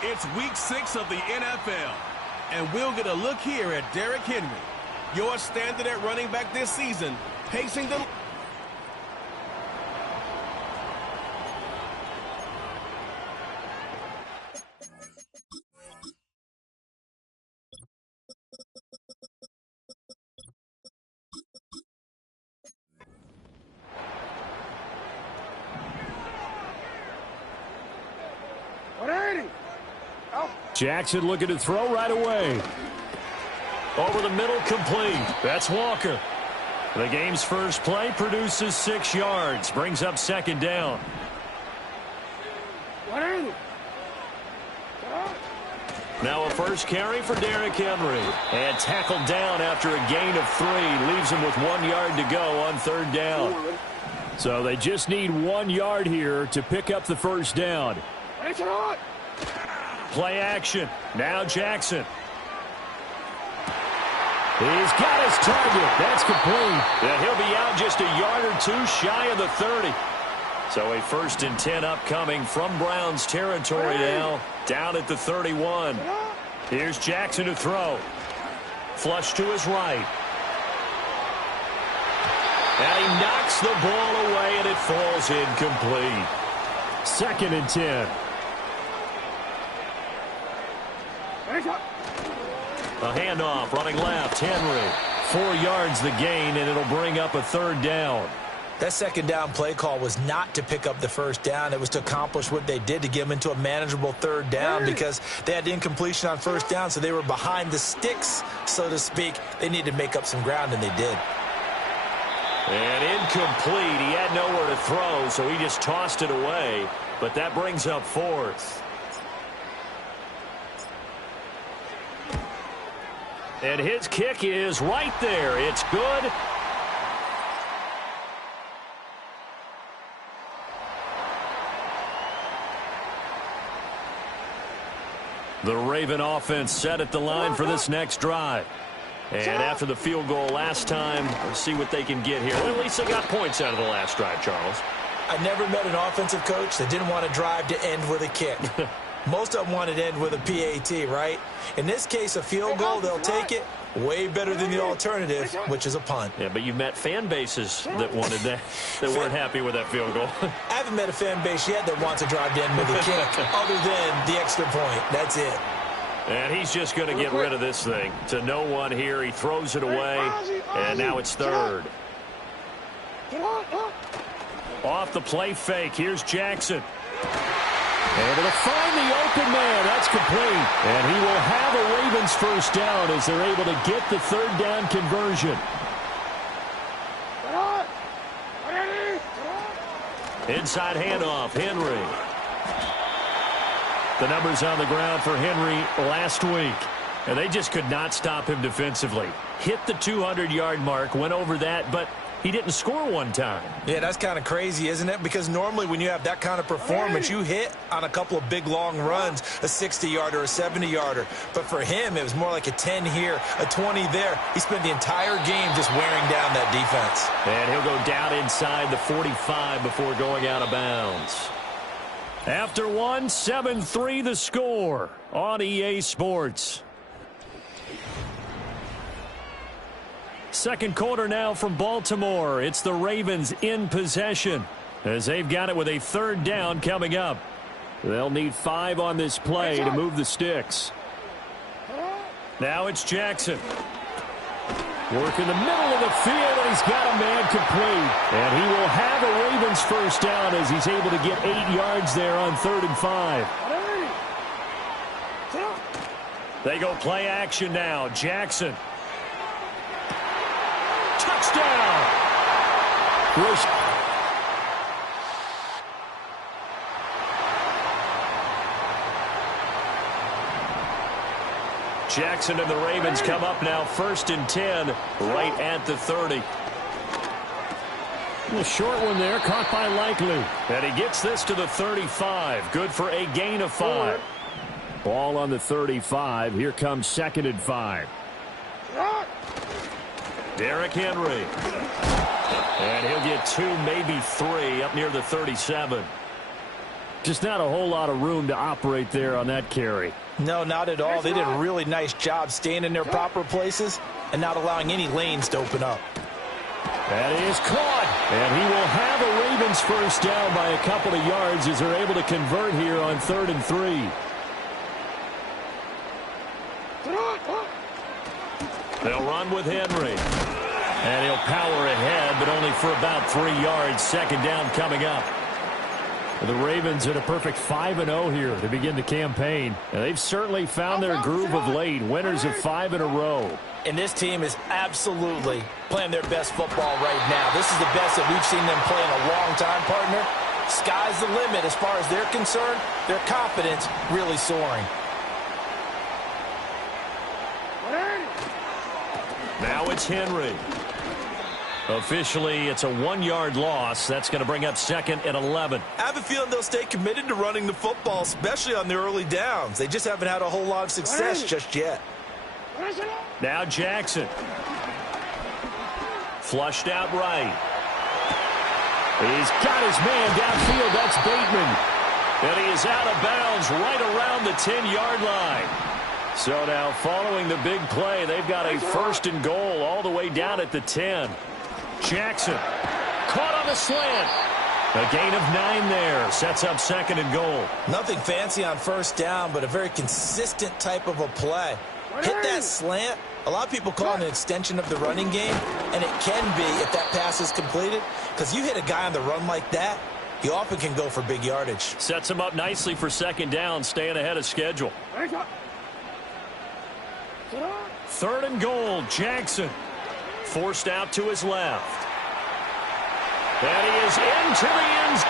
It's week 6 of the NFL, and we'll get a look here at Derrick Henry, your standard at running back this season, pacing the... Jackson looking to throw right away. Over the middle, complete. That's Walker. The game's first play produces 6 yards. Brings up second down. Now a first carry for Derrick Henry. And tackled down after a gain of 3. Leaves him with 1 yard to go on third down. So they just need 1 yard here to pick up the first down. Play action. Now Jackson. He's got his target. That's complete. And he'll be out just a yard or 2 shy of the 30. So a 1st and 10 upcoming from Browns territory now. Down at the 31. Here's Jackson to throw. Flush to his right. And he knocks the ball away, and it falls incomplete. 2nd and 10. A handoff, running left, Henry. 4 yards the gain, and it'll bring up a third down. That second down play call was not to pick up the first down. It was to accomplish what they did, to get them into a manageable third down, because they had incompletion on first down, so they were behind the sticks, so to speak. They needed to make up some ground, and they did. And incomplete. He had nowhere to throw, so he just tossed it away. But that brings up 4th. And his kick is right there. It's good. The Raven offense set at the line for this next drive. And after the field goal last time, let's see what they can get here. Well, at least they got points out of the last drive, Charles. I never met an offensive coach that didn't want to drive to end with a kick. Most of them wanted to end with a PAT, right? In this case, a field goal, they'll take it. Way better than the alternative, which is a punt. Yeah, but you met fan bases that wanted that, that weren't happy with that field goal. I haven't met a fan base yet that wants to drive to end with a kick, other than the extra point. That's it. And he's just going to get rid of this thing. To no one here, he throws it away, and now it's third. Off the play fake, here's Jackson. Able to find the open man. That's complete. And he will have a Ravens first down as they're able to get the third down conversion. Inside handoff, Henry. The numbers on the ground for Henry last week. And they just could not stop him defensively. Hit the 200-yard mark, went over that, but he didn't score one time. Yeah, that's kind of crazy, isn't it? Because normally when you have that kind of performance, you hit on a couple of big, long runs, a 60-yarder, a 70-yarder. But for him, it was more like a 10 here, a 20 there. He spent the entire game just wearing down that defense. And he'll go down inside the 45 before going out of bounds. After one, 7-3 the score on EA Sports. Second quarter now from Baltimore. It's the Ravens in possession as they've got it with a third down coming up. They'll need 5 on this play to move the sticks. Now it's Jackson. Work in the middle of the field, and he's got a man complete. And he will have a Ravens first down as he's able to get 8 yards there on 3rd and 5. They go play action now. Jackson. Touchdown! Jackson and the Ravens come up now 1st and 10 right at the 30. A short one there, caught by Likely. And he gets this to the 35. Good for a gain of 5. Ball on the 35. Here comes 2nd and 5. Derrick Henry. And he'll get 2, maybe 3 up near the 37. Just not a whole lot of room to operate there on that carry. No, not at all. They did a really nice job staying in their proper places and not allowing any lanes to open up. That is caught. And he will have a Ravens first down by a couple of yards as they're able to convert here on 3rd and 3. They'll run with Henry. And he'll power ahead, but only for about 3 yards. 2nd down coming up. The Ravens at a perfect 5-0 here to begin the campaign. And they've certainly found their groove of late. Winners of 5 in a row. And this team is absolutely playing their best football right now. This is the best that we've seen them play in a long time, partner. Sky's the limit as far as they're concerned. Their confidence really soaring. Now it's Henry. Officially, it's a 1-yard loss. That's going to bring up 2nd and 11. I have a feeling they'll stay committed to running the football, especially on the early downs. They just haven't had a whole lot of success just yet. Now Jackson. Flushed out right. He's got his man downfield. That's Bateman. And he is out of bounds right around the 10-yard line. So now following the big play, they've got a 1st and goal all the way down at the 10. Jackson caught on the slant. A gain of 9 there. Sets up 2nd and goal. Nothing fancy on 1st down, but a very consistent type of a play. Hit that slant. A lot of people call it an extension of the running game, and it can be if that pass is completed, because you hit a guy on the run like that, he often can go for big yardage. Sets him up nicely for 2nd down, staying ahead of schedule. 3rd and goal, Jackson. Forced out to his left. And he is into the end zone.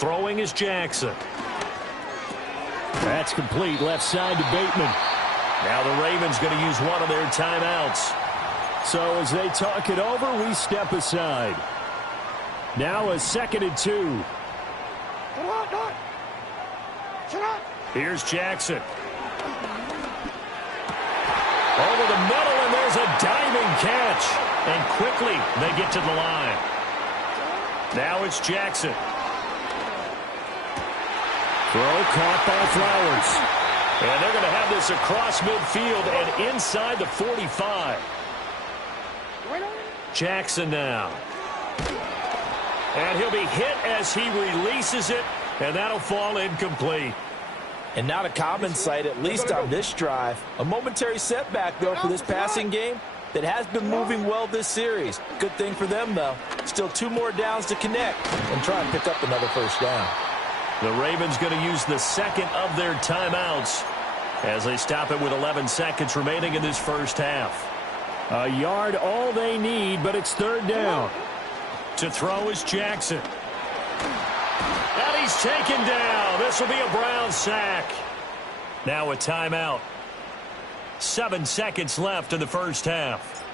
Throwing is Jackson. That's complete, left side to Bateman. Now the Ravens going to use one of their timeouts. So as they talk it over, we step aside. Now a 2nd and 2. Here's Jackson. Over the middle, and there's a diving catch. And quickly, they get to the line. Now it's Jackson. Throw caught by Flowers. And they're going to have this across midfield and inside the 45. Jackson now. And he'll be hit as he releases it, and that'll fall incomplete. And not a common sight, at least on this drive. A momentary setback, though, for this passing game that has been moving well this series. Good thing for them, though. Still 2 more downs to connect and try and pick up another first down. The Ravens going to use the 2nd of their timeouts as they stop it with 11 seconds remaining in this first half. A yard all they need, but it's 3rd down. To throw is Jackson. And he's taken down. This will be a Brown sack. Now a timeout. 7 seconds left in the first half.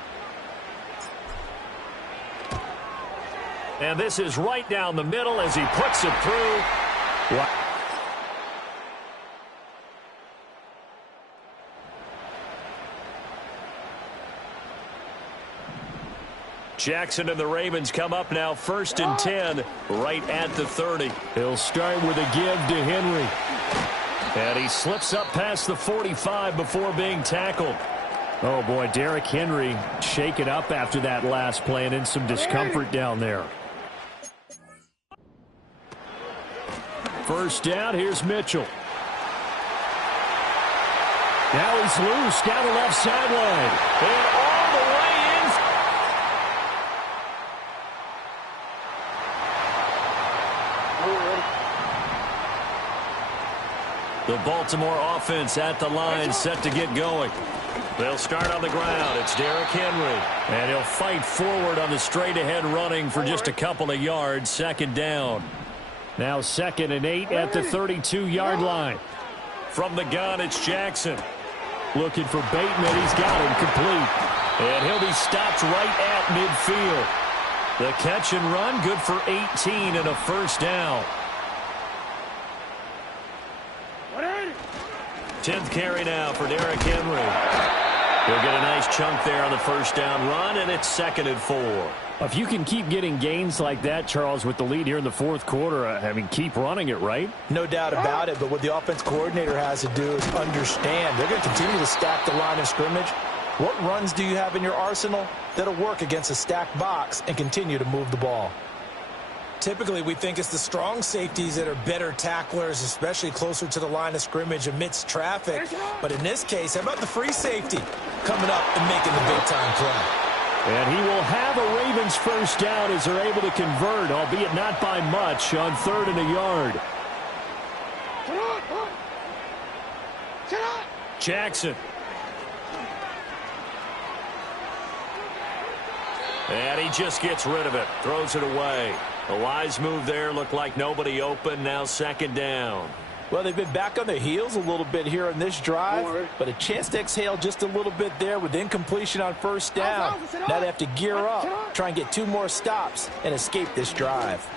And this is right down the middle as he puts it through. Jackson and the Ravens come up now 1st and 10 right at the 30. He'll start with a give to Henry. And he slips up past the 45 before being tackled. Oh, boy, Derrick Henry shaken up after that last play and in some discomfort down there. 1st down, here's Mitchell. Now he's loose down the left sideline. And all the way in. The Baltimore offense at the line, set to get going. They'll start on the ground. It's Derrick Henry. And he'll fight forward on the straight-ahead running for just a couple of yards. 2nd down. Now 2nd and 8 at the 32-yard line. From the gun, it's Jackson. Looking for Bateman. He's got him complete. And he'll be stopped right at midfield. The catch and run, good for 18 and a 1st down. 10th carry now for Derrick Henry. He'll get a nice chunk there on the 1st down run, and it's 2nd and 4. If you can keep getting gains like that, Charles, with the lead here in the 4th quarter, I mean, keep running it, right? No doubt about it, but what the offense coordinator has to do is understand they're going to continue to stack the line of scrimmage. What runs do you have in your arsenal that'll work against a stacked box and continue to move the ball? Typically, we think it's the strong safeties that are better tacklers, especially closer to the line of scrimmage amidst traffic. But in this case, how about the free safety coming up and making the big-time play? And he will have a Ravens 1st down as they're able to convert, albeit not by much, on 3rd and a yard. Jackson. And he just gets rid of it, throws it away. A wise move there, looked like nobody open, now 2nd down. Well, they've been back on their heels a little bit here in this drive, but a chance to exhale just a little bit there with incompletion on 1st down. Now they have to gear up, try and get 2 more stops, and escape this drive.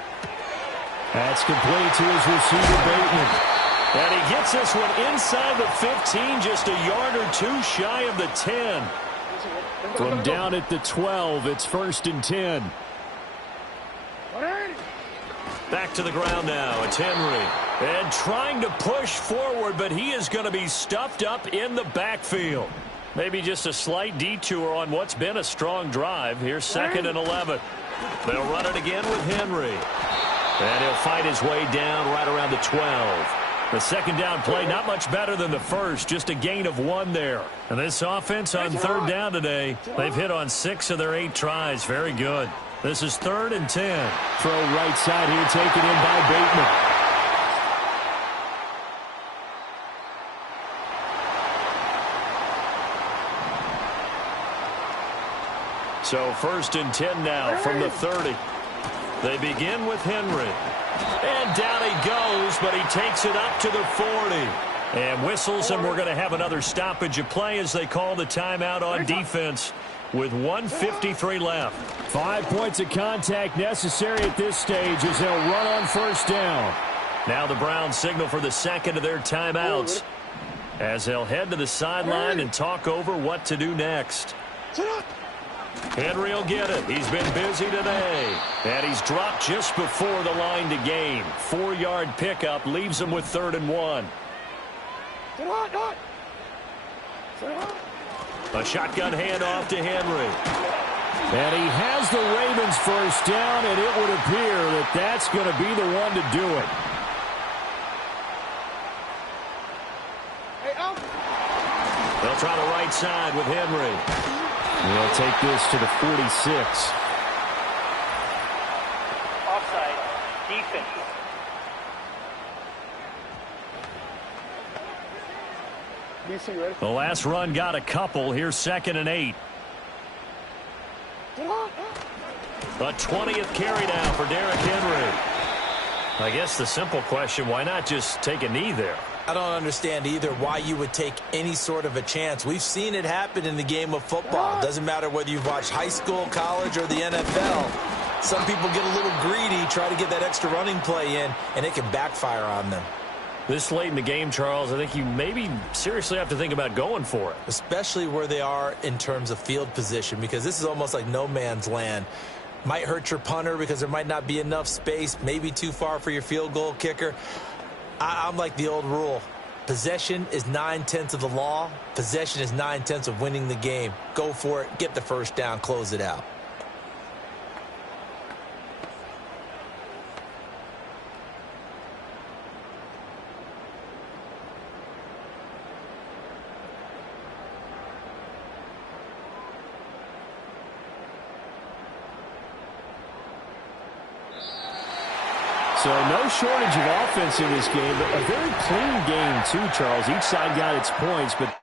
That's complete to his receiver, Bateman. And he gets this one inside the 15, just a yard or 2 shy of the 10. From down at the 12, it's 1st and 10. Back to the ground now. It's Henry. And trying to push forward, but he is going to be stuffed up in the backfield. Maybe just a slight detour on what's been a strong drive. Here's 2nd and 11. They'll run it again with Henry. And he'll fight his way down right around the 12. The 2nd down play, not much better than the first, just a gain of 1 there. And this offense on 3rd down today, they've hit on 6 of their 8 tries. Very good. This is 3rd and 10. Throw right side here, taken in by Bateman. So 1st and 10 now from the 30. They begin with Henry. And down he goes, but he takes it up to the 40. And whistles, and we're going to have another stoppage of play as they call the timeout on defense with 1:53 left. 5 points of contact necessary at this stage as they'll run on first down. Now the Browns signal for the second of their timeouts as they'll head to the sideline and talk over what to do next. Henry will get it. He's been busy today. And he's dropped just before the line to gain. 4-yard pickup leaves him with 3rd and 1. A shotgun handoff to Henry. And he has the Ravens first down, and it would appear that that's going to be the one to do it. They'll try the right side with Henry. They'll take this to the 46. Offside. Defense. The last run got a couple. Here's 2nd and 8. A 20th carry down for Derrick Henry. I guess the simple question, why not just take a knee there? I don't understand either why you would take any sort of a chance. We've seen it happen in the game of football. It doesn't matter whether you've watched high school, college, or the NFL. Some people get a little greedy, try to get that extra running play in, and it can backfire on them. This late in the game, Charles, I think you maybe seriously have to think about going for it. Especially where they are in terms of field position, because this is almost like no man's land. Might hurt your punter because there might not be enough space, maybe too far for your field goal kicker. I'm like the old rule. Possession is 9/10 of the law. Possession is 9/10 of winning the game. Go for it. Get the first down. Close it out. So no shortage of offense in this game, but a very clean game too, Charles. Each side got its points, but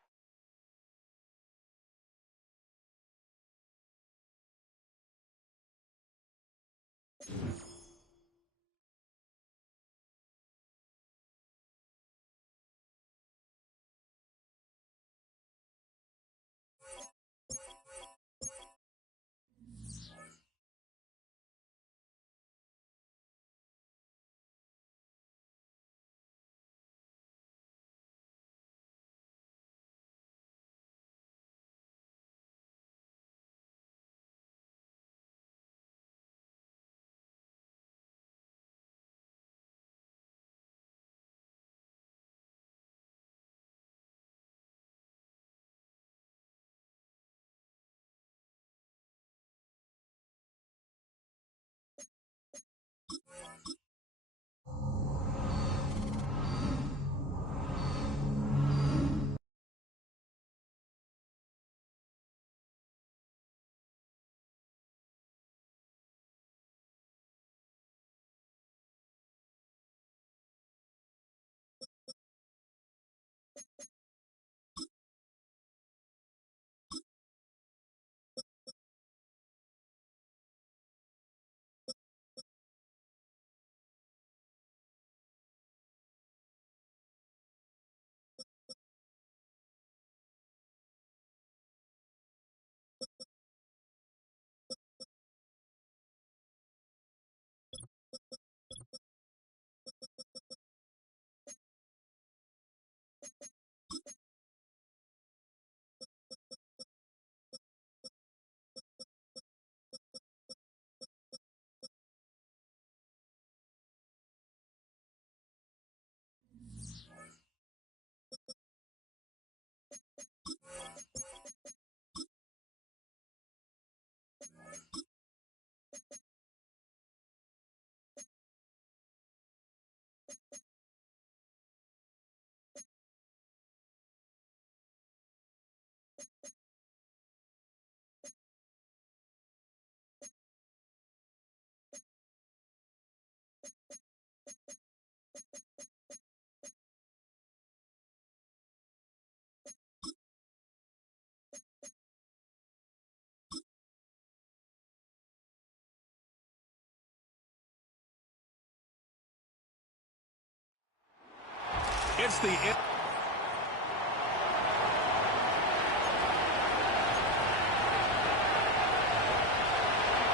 It's the...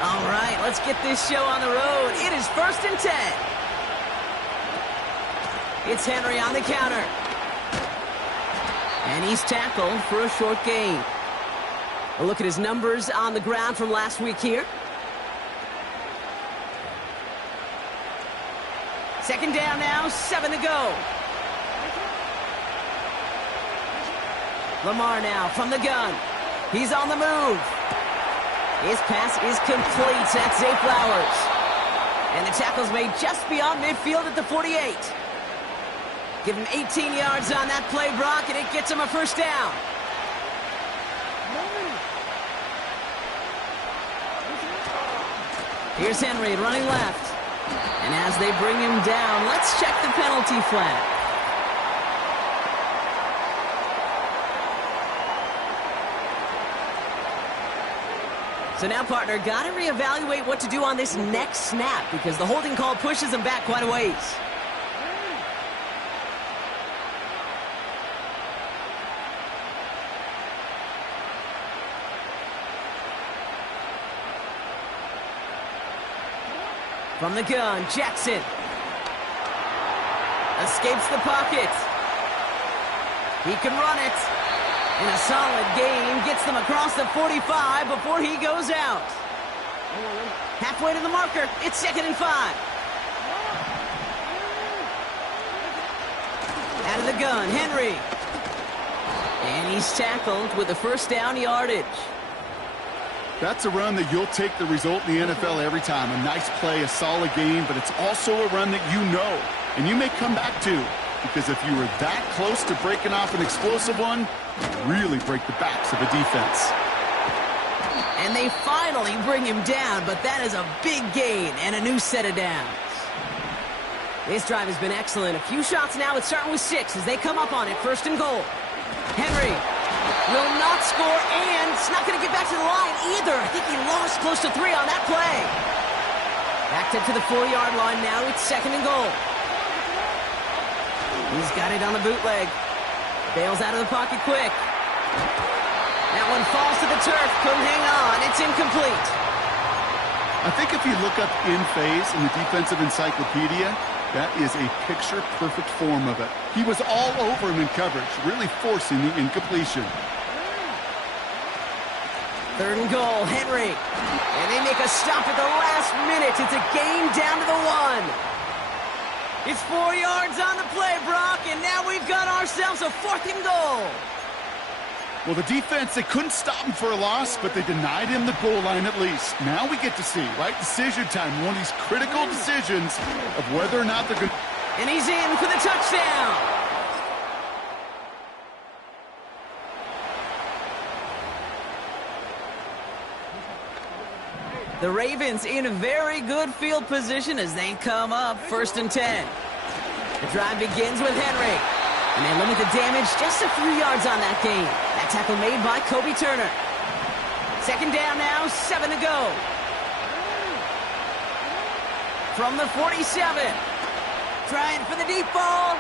All right, let's get this show on the road. It is 1st and 10. It's Henry on the counter. And he's tackled for a short gain. A look at his numbers on the ground from last week here. 2nd down now, 7 to go. Lamar now from the gun. He's on the move. His pass is complete. That's Zay Flowers. And the tackle's made just beyond midfield at the 48. Give him 18 yards on that play, Brock, and it gets him a 1st down. Here's Henry running left. And as they bring him down, let's check the penalty flag. So now, partner, got to reevaluate what to do on this next snap because the holding call pushes him back quite a ways. From the gun, Jackson. Escapes the pocket. He can run it. And a solid gain gets them across the 45 before he goes out. Halfway to the marker. It's 2nd and 5. Out of the gun, Henry. And he's tackled with a 1st down yardage. That's a run that you'll take the result in the NFL every time. A nice play, a solid game, but it's also a run that you know and you may come back to. Because if you were that close to breaking off an explosive one, you really break the backs of a defense. And they finally bring him down, but that is a big gain and a new set of downs. This drive has been excellent. A few shots now. It's starting with 6 as they come up on it. 1st and goal. Henry will not score, and it's not going to get back to the line either. I think he lost close to 3 on that play. Backed up to the 4-yard line now. It's 2nd and goal. He's got it on the bootleg. Bails out of the pocket quick. That one falls to the turf. Couldn't hang on. It's incomplete. I think if you look up in phase in the defensive encyclopedia, that is a picture-perfect form of it. He was all over him in coverage, really forcing the incompletion. 3rd and goal, Henry. And they make a stop at the last minute. It's a gain down to the 1. It's 4 yards on the play, Brock, and now we've got ourselves a 4th and goal. Well, the defense, they couldn't stop him for a loss, but they denied him the goal line at least. Now we get to see, right, decision time, one of these critical decisions of whether or not they're going to... And he's in for the touchdown. The Ravens in a very good field position as they come up 1st and 10. The drive begins with Henry. And they limit the damage just a few yards on that gain. That tackle made by Kobe Turner. 2nd down now, 7 to go. From the 47. Trying for the deep ball.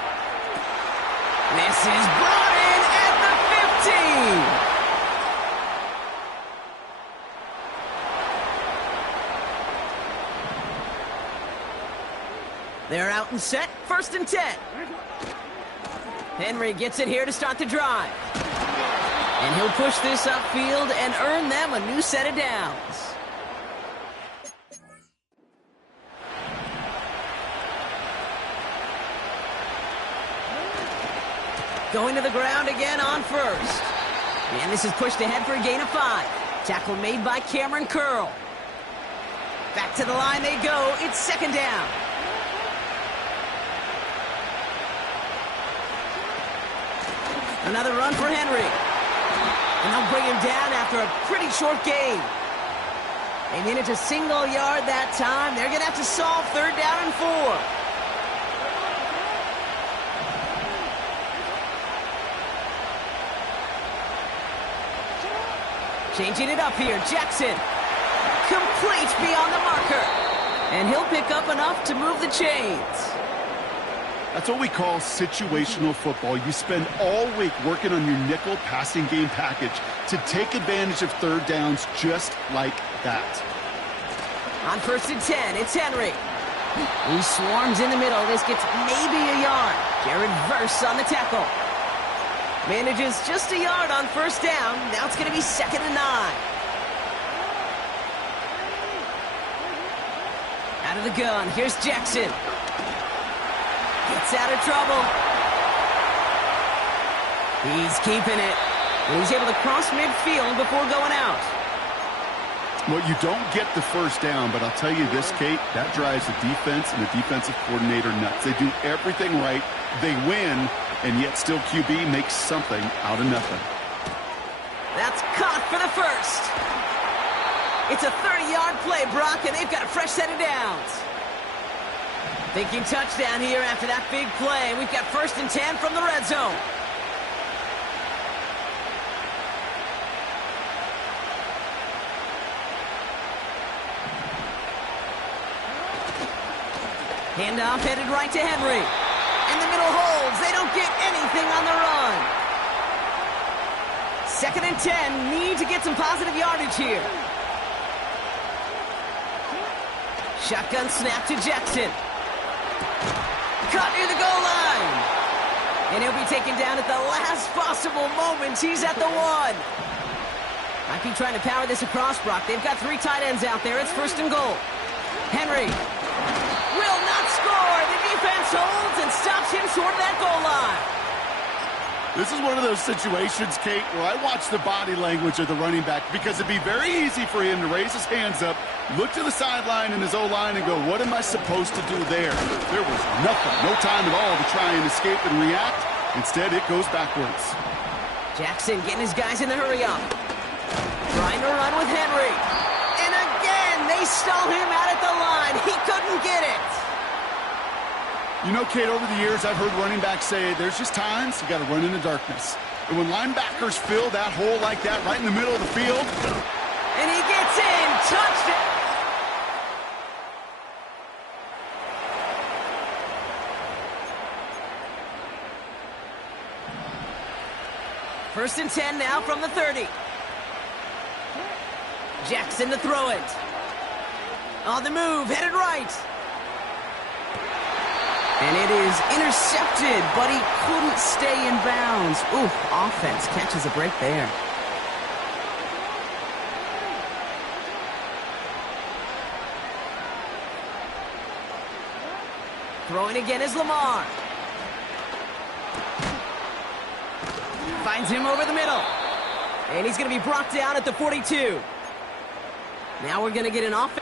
This is brought in at the 15. They're out and set, 1st and 10. Henry gets it here to start the drive. And he'll push this upfield and earn them a new set of downs. Going to the ground again on 1st. And this is pushed ahead for a gain of 5. Tackle made by Cameron Curl. Back to the line they go. It's 2nd down. Another run for Henry. And they'll bring him down after a pretty short gain. They made it to single yard that time. They're going to have to solve 3rd down and 4. Changing it up here. Jackson. Complete beyond the marker. And he'll pick up enough to move the chains. That's what we call situational football. You spend all week working on your nickel passing game package to take advantage of third downs just like that. On 1st and 10, it's Henry. He swarms in the middle. This gets maybe a yard. Jared Verse on the tackle. Manages just a yard on 1st down. Now it's going to be 2nd and 9. Out of the gun. Here's Jackson. Gets out of trouble. He's keeping it. And he's able to cross midfield before going out. Well, you don't get the 1st down, but I'll tell you this, Kate, that drives the defense and the defensive coordinator nuts. They do everything right. They win, and yet still QB makes something out of nothing. That's caught for the 1st. It's a 30-yard play, Brock, and they've got a fresh set of downs. Thinking touchdown here after that big play. We've got 1st and 10 from the red zone. Handoff headed right to Henry. And the middle holds. They don't get anything on the run. 2nd and 10. Need to get some positive yardage here. Shotgun snap to Jackson. Caught near the goal line. And he'll be taken down at the last possible moment. He's at the 1. Might be trying to power this across, Brock. They've got 3 tight ends out there. It's 1st and goal. Henry will not score. The defense holds and stops him short of that goal line. This is one of those situations, Kate, where I watch the body language of the running back because it'd be very easy for him to raise his hands up, look to the sideline in his O-line and go, what am I supposed to do there? There was nothing, no time at all to try and escape and react. Instead, it goes backwards. Jackson getting his guys in the hurry up. Trying to run with Henry. And again, they stall him out at the line. He couldn't get it. You know, Kate, over the years, I've heard running backs say there's just times you got to run in the darkness. And when linebackers fill that hole like that right in the middle of the field. And he gets in. Touchdown. First and 10 now from the 30. Jackson to throw it. On the move, headed right. And it is intercepted, but he couldn't stay in bounds. Ooh, offense catches a break there. Throwing again is Lamar. Finds him over the middle. And he's going to be brought down at the 42. Now we're going to get an offense.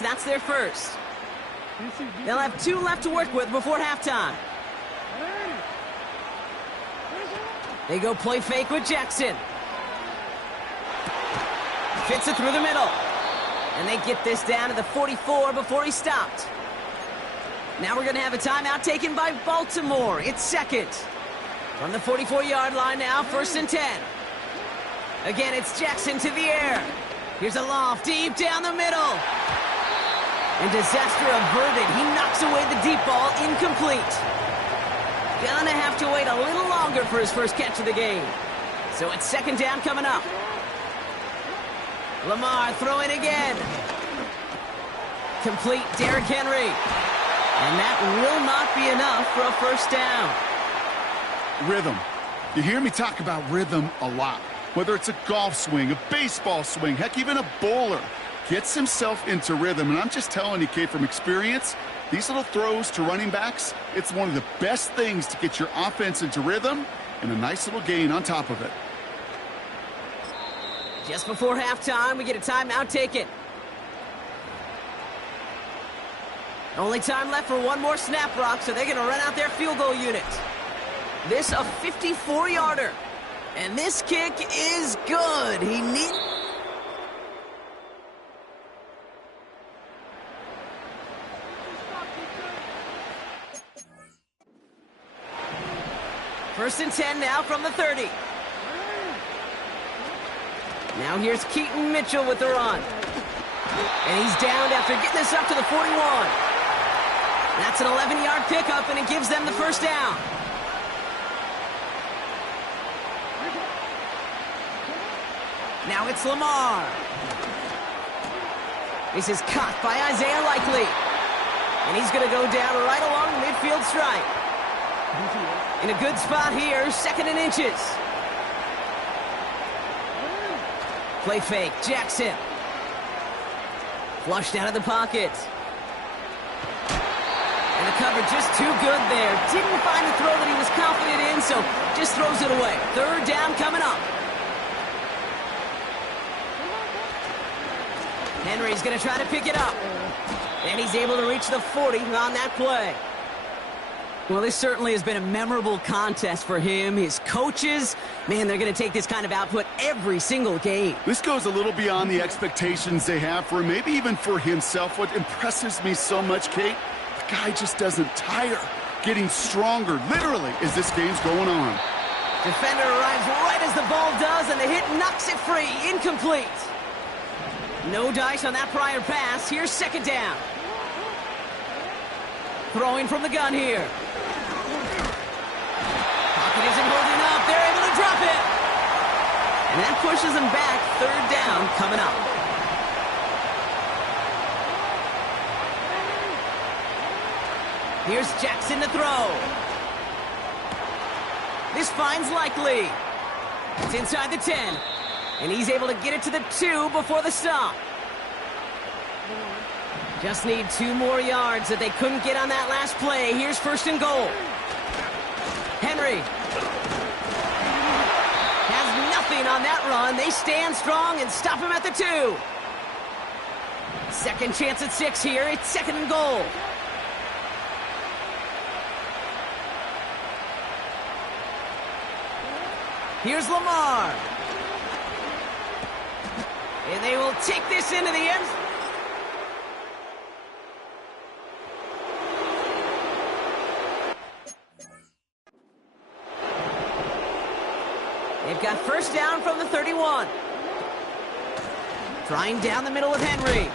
That's their first. They'll have 2 left to work with before halftime. They go play fake with Jackson. Fits it through the middle. And they get this down to the 44 before he stopped. Now we're going to have a timeout taken by Baltimore. It's 2nd. From the 44-yard line now, 1st and 10. Again, it's Jackson to the air. Here's a loft deep down the middle. And disaster averted. He knocks away the deep ball, incomplete. Gonna have to wait a little longer for his first catch of the game. So it's 2nd down coming up. Lamar throwing again. Complete Derrick Henry. And that will not be enough for a 1st down. Rhythm. You hear me talk about rhythm a lot. Whether it's a golf swing, a baseball swing, heck, even a bowler. Gets himself into rhythm, and I'm just telling you, Kate, from experience, these little throws to running backs, it's one of the best things to get your offense into rhythm and a nice little gain on top of it. Just before halftime, we get a timeout taken. Only time left for one more snap, Brock, so they're going to run out their field goal unit. This a 54-yarder, and this kick is good. He needs... First and 10 now from the 30. Now here's Keaton Mitchell with the run. And he's downed after getting this up to the 41. That's an 11-yard pickup, and it gives them the first down. Now it's Lamar. This is caught by Isaiah Likely. And he's going to go down right along the midfield stripe. In a good spot here, 2nd and inches. Play fake, Jackson. Flushed out of the pocket. And the cover just too good there. Didn't find the throw that he was confident in, so just throws it away. 3rd down coming up. Henry's going to try to pick it up. And he's able to reach the 40 on that play. Well, this certainly has been a memorable contest for him. His coaches, man, they're going to take this kind of output every single game. This goes a little beyond the expectations they have for him, maybe even for himself. What impresses me so much, Kate, the guy just doesn't tire. Getting stronger, literally, as this game's going on. Defender arrives right as the ball does, and the hit knocks it free. Incomplete. No dice on that prior pass. Here's 2nd down. Throwing from the gun here. Pocket isn't holding up. They're able to drop it. And that pushes them back. 3rd down coming up. Here's Jackson to throw. This finds Likely. It's inside the 10. And he's able to get it to the 2 before the stop. Just need 2 more yards that they couldn't get on that last play. Here's 1st and goal. Henry has nothing on that run. They stand strong and stop him at the 2. 2nd chance at 6 here. It's 2nd and goal. Here's Lamar. And they will take this into the end. They've got 1st down from the 31. Trying down the middle with Henry.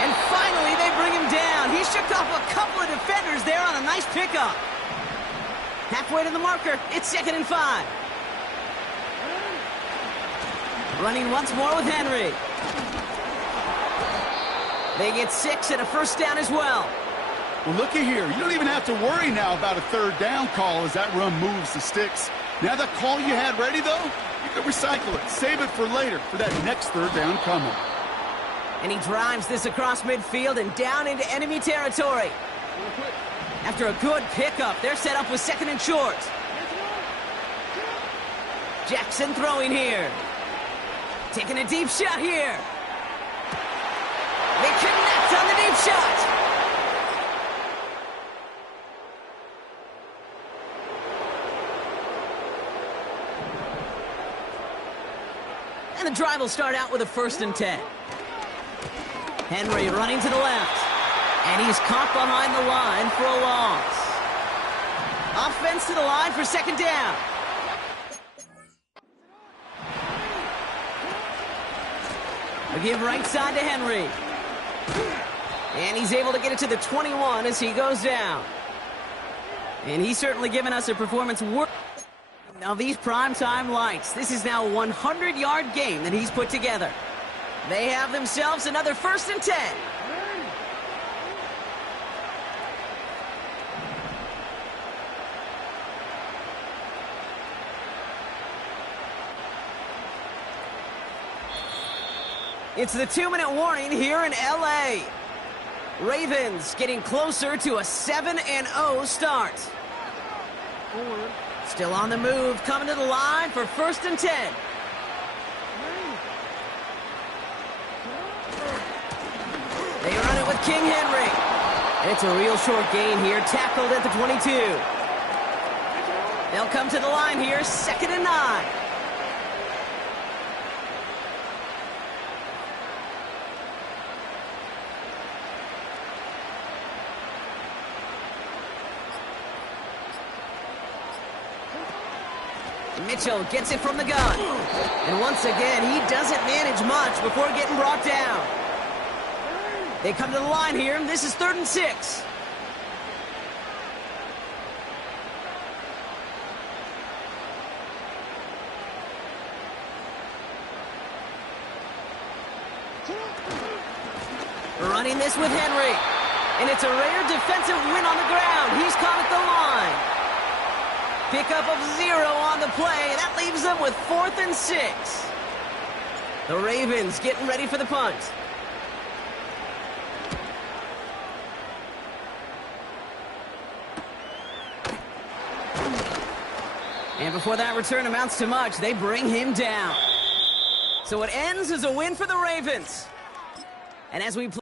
And finally, they bring him down. He shook off a couple of defenders there on a nice pickup. Halfway to the marker, it's 2nd and 5. Running once more with Henry. They get 6 and a 1st down as well. Well, looky here. You don't even have to worry now about a 3rd down call as that run moves the sticks. Now that call you had ready, though, you can recycle it. Save it for later for that next 3rd down coming. And he drives this across midfield and down into enemy territory. After a good pickup, they're set up with 2nd and short. Jackson throwing here. Taking a deep shot here. They connect on the deep shot. And the drive will start out with a 1st and 10. Henry running to the left. And he's caught behind the line for a loss. Offense to the line for 2nd down. A give right side to Henry. And he's able to get it to the 21 as he goes down. And he's certainly given us a performance worth. Now these primetime lights. This is now a 100-yard game that he's put together. They have themselves another 1st and 10. It's the 2-minute warning here in L.A. Ravens getting closer to a 7-0 start. Still on the move, coming to the line for 1st and 10. They run it with King Henry. It's a real short gain here, tackled at the 22. They'll come to the line here, 2nd and 9. Mitchell gets it from the gun. And once again, he doesn't manage much before getting brought down. They come to the line here. This is 3rd and 6. Running this with Henry. And it's a rare defensive win on the ground. He's caught at the line. Pickup of 0 on the play. That leaves them with 4th and 6. The Ravens getting ready for the punt. And before that return amounts to much, they bring him down. So it ends as a win for the Ravens. And as we play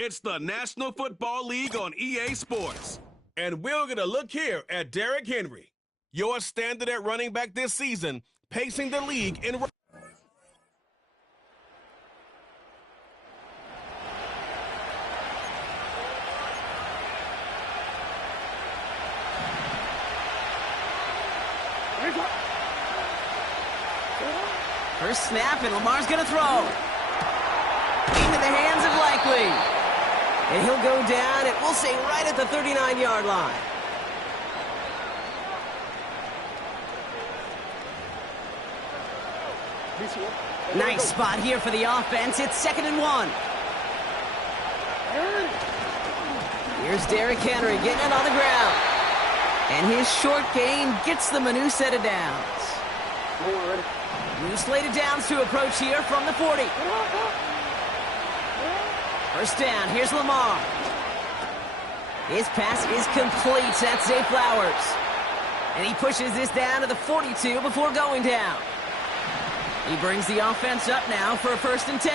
It's the National Football League on EA Sports. And we're going to look here at Derrick Henry, your standard at running back this season, pacing the league in... First snap, and Lamar's going to throw. Into the hands of Likely. And he'll go down, and we'll say right at the 39-yard line. Nice spot here for the offense. It's 2nd and 1. Here's Derrick Henry getting it on the ground. And his short gain gets them a new set of downs. New slated downs to approach here from the 40. First down, here's Lamar. His pass is complete. That's Zay Flowers. And he pushes this down to the 42 before going down. He brings the offense up now for a 1st and 10.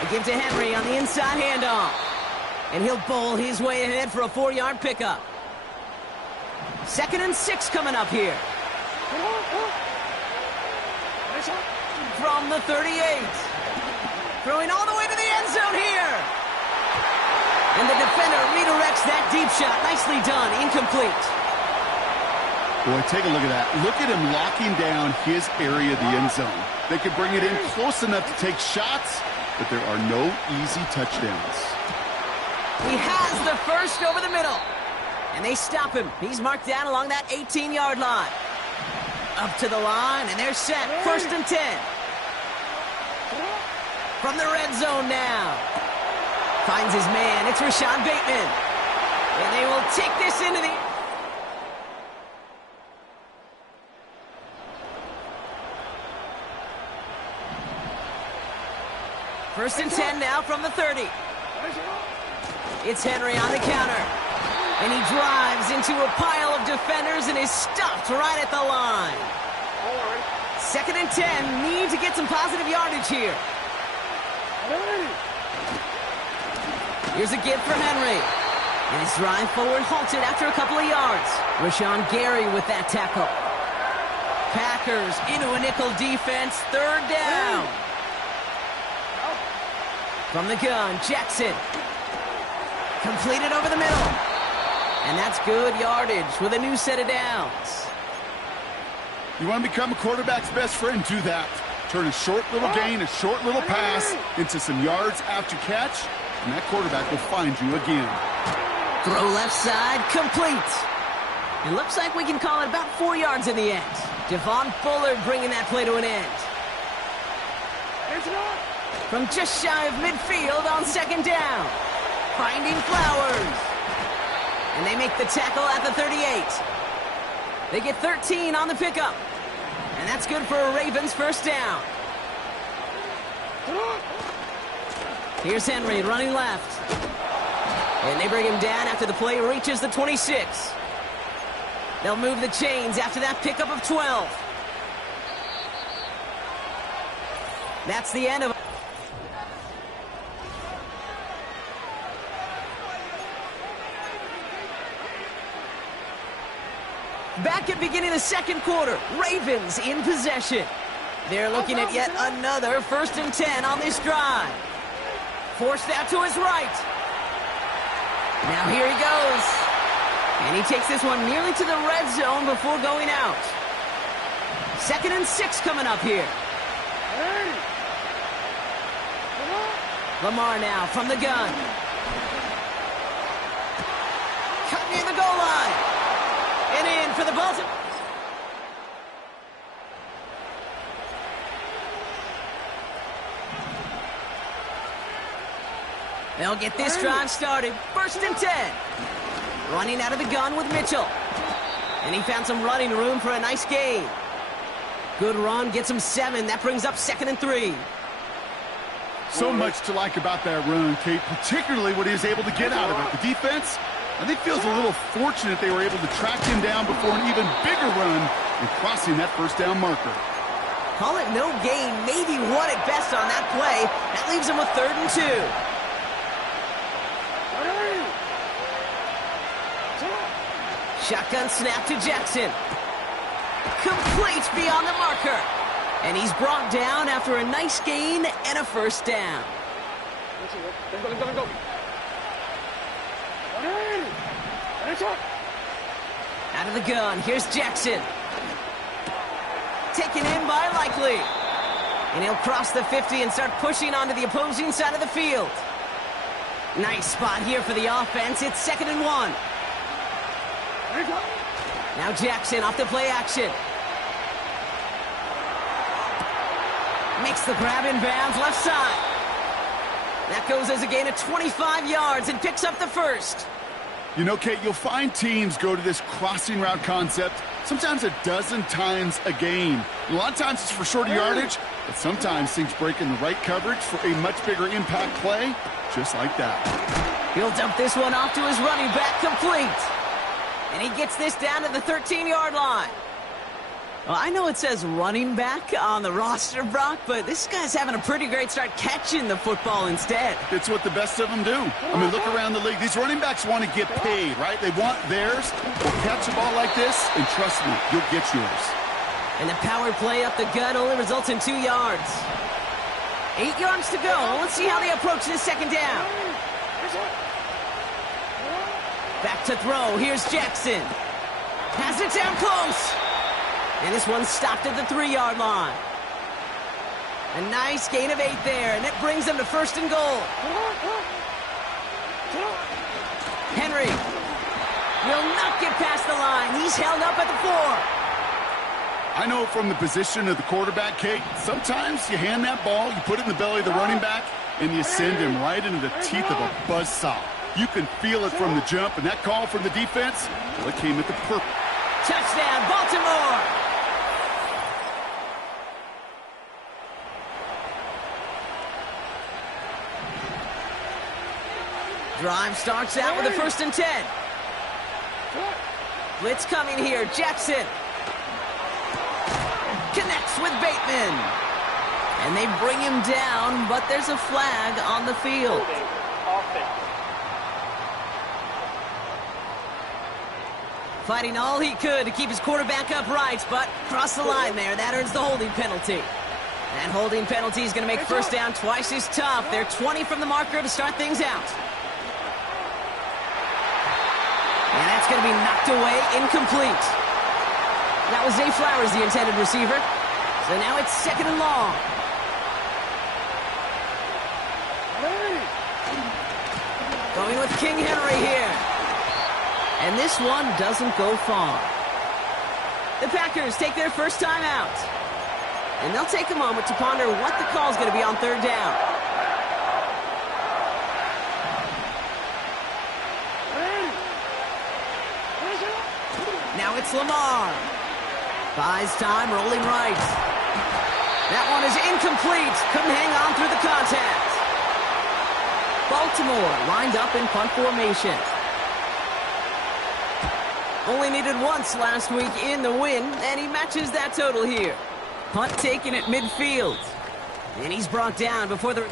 They give to Henry on the inside handoff. And he'll bowl his way ahead for a 4-yard pickup. 2nd and 6 coming up here. From the 38. Throwing all the way to the end zone here. And the defender redirects that deep shot. Nicely done. Incomplete. Boy, take a look at that. Look at him locking down his area of the end zone. They could bring it in close enough to take shots, but there are no easy touchdowns. He has the first over the middle. And they stop him. He's marked down along that 18-yard line. Up to the line, and they're set. 1st and 10. From the red zone now. Finds his man. It's Rashad Bateman. And they will take this into the... First and 10 now from the 30. It's Henry on the counter. And he drives into a pile of defenders and is stopped right at the line. 2nd and 10. Need to get some positive yardage here. Here's a give for Henry. And his drive forward halted after a couple of yards. Rashawn Gary with that tackle. Packers into a nickel defense. 3rd down. From the gun, Jackson. Completed over the middle. And that's good yardage with a new set of downs. You want to become a quarterback's best friend? Do that. Turn a short little gain, a short little pass into some yards after catch, and that quarterback will find you again. Throw left side, complete. It looks like we can call it about 4 yards in the end. Devon Fuller bringing that play to an end. From just shy of midfield on 2nd down. Finding Flowers. And they make the tackle at the 38. They get 13 on the pickup. And that's good for a Ravens 1st down. Here's Henry running left. And they bring him down after the play reaches the 26. They'll move the chains after that pickup of 12. That's the end of... Back at beginning of the second quarter, Ravens in possession. They're looking at yet another 1st and 10 on this drive. Forced out to his right. Now here he goes. And he takes this one nearly to the red zone before going out. 2nd and 6 coming up here. Lamar now from the gun. Cut near the goal line. And in for the Baltimore. They'll get this drive started. 1st and 10. Running out of the gun with Mitchell. And he found some running room for a nice gain. Good run, gets him 7. That brings up 2nd and 3. So much to like about that run, Kate, particularly what he was able to get out of it. The defense, I think, feels a little fortunate they were able to track him down before an even bigger run and crossing that 1st down marker. Call it no gain, maybe one at best on that play. That leaves him with 3rd and 2. Shotgun snap to Jackson. Complete beyond the marker. And he's brought down after a nice gain and a 1st down. Out of the gun, here's Jackson. Taken in by Likely. And he'll cross the 50 and start pushing onto the opposing side of the field. Nice spot here for the offense. It's 2nd and 1. Now Jackson off the play action. Makes the grab in bounds left side. That goes as a gain of 25 yards and picks up the 1st. You know, Kate, you'll find teams go to this crossing route concept sometimes a dozen times a game. A lot of times it's for shorter yardage, but sometimes things break in the right coverage for a much bigger impact play, just like that. He'll dump this one off to his running back, complete. And he gets this down to the 13-yard line. Well, I know it says running back on the roster, Brock, but this guy's having a pretty great start catching the football instead. It's what the best of them do. I mean, look around the league. These running backs want to get paid, right? They want theirs. They'll catch a ball like this, and trust me, you'll get yours. And the power play up the gut only results in 2 yards. 8 yards to go. Let's see how they approach this 2nd down. Back to throw. Here's Jackson. Has it down close. And this one's stopped at the 3-yard line. A nice gain of 8 there, and it brings them to 1st and goal. Henry will not get past the line. He's held up at the 4. I know from the position of the quarterback, Kate, sometimes you hand that ball, you put it in the belly of the running back, and you send him right into the teeth of a buzzsaw. You can feel it from the jump, and that call from the defense, well, it came at the perfect. Touchdown, Baltimore! Drive starts out with a 1st and 10. Blitz coming here. Jackson connects with Bateman. And they bring him down, but there's a flag on the field. Fighting all he could to keep his quarterback upright, but crossed the line there. That earns the holding penalty. That holding penalty is going to make 1st down twice as tough. They're 20 from the marker to start things out. And that's going to be knocked away, incomplete. That was Zay Flowers, the intended receiver. So now it's 2nd and long. Going with King Henry here. And this one doesn't go far. The Packers take their 1st time out. And they'll take a moment to ponder what the call is going to be on 3rd down. Now it's Lamar. Buys time, rolling right. That one is incomplete. Couldn't hang on through the contact. Baltimore lined up in punt formation. Only needed once last week in the win, and he matches that total here. Punt taken at midfield. And he's brought down before the...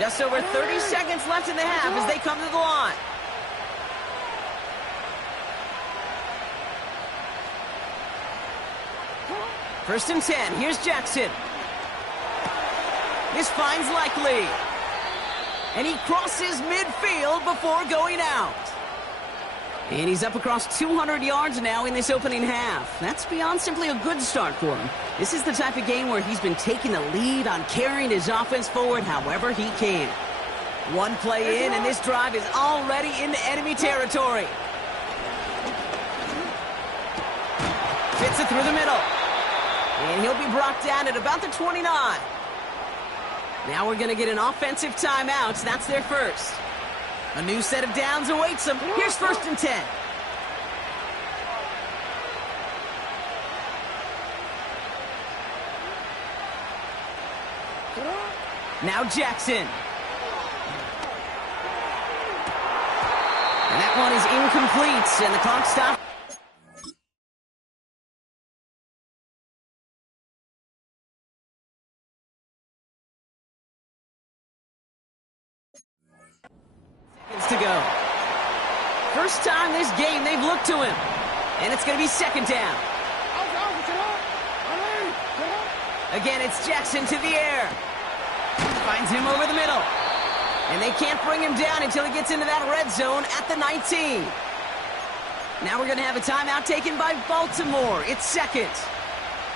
Just over 30 seconds left in the half as they come to the line. First and 10. Here's Jackson. This finds Likely. And he crosses midfield before going out. And he's up across 200 yards now in this opening half. That's beyond simply a good start for him. This is the type of game where he's been taking the lead on carrying his offense forward however he can. One play in, and this drive is already into enemy territory. Fits it through the middle. And he'll be brought down at about the 29. Now we're going to get an offensive timeout. That's their first. A new set of downs awaits them. Here's first and 10. Now Jackson. And that one is incomplete, and the clock stops. To go. First time this game they've looked to him. And it's going to be second down. Again, it's Jackson to the air. Finds him over the middle. And they can't bring him down until he gets into that red zone at the 19. Now we're going to have a timeout taken by Baltimore. It's second.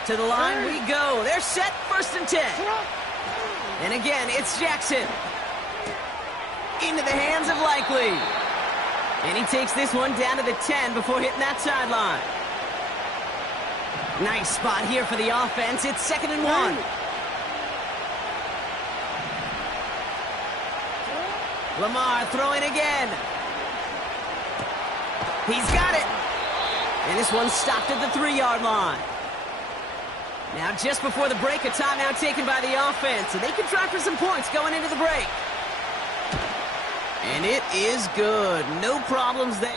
To the line we go. They're set, first and 10. And again, it's Jackson. Into the hands of Likely. And he takes this one down to the 10 before hitting that sideline. Nice spot here for the offense. It's second and 1. Lamar throwing again. He's got it. And this one stopped at the 3-yard line. Now just before the break, a timeout taken by the offense. So they can try for some points going into the break. And it is good. No problems there.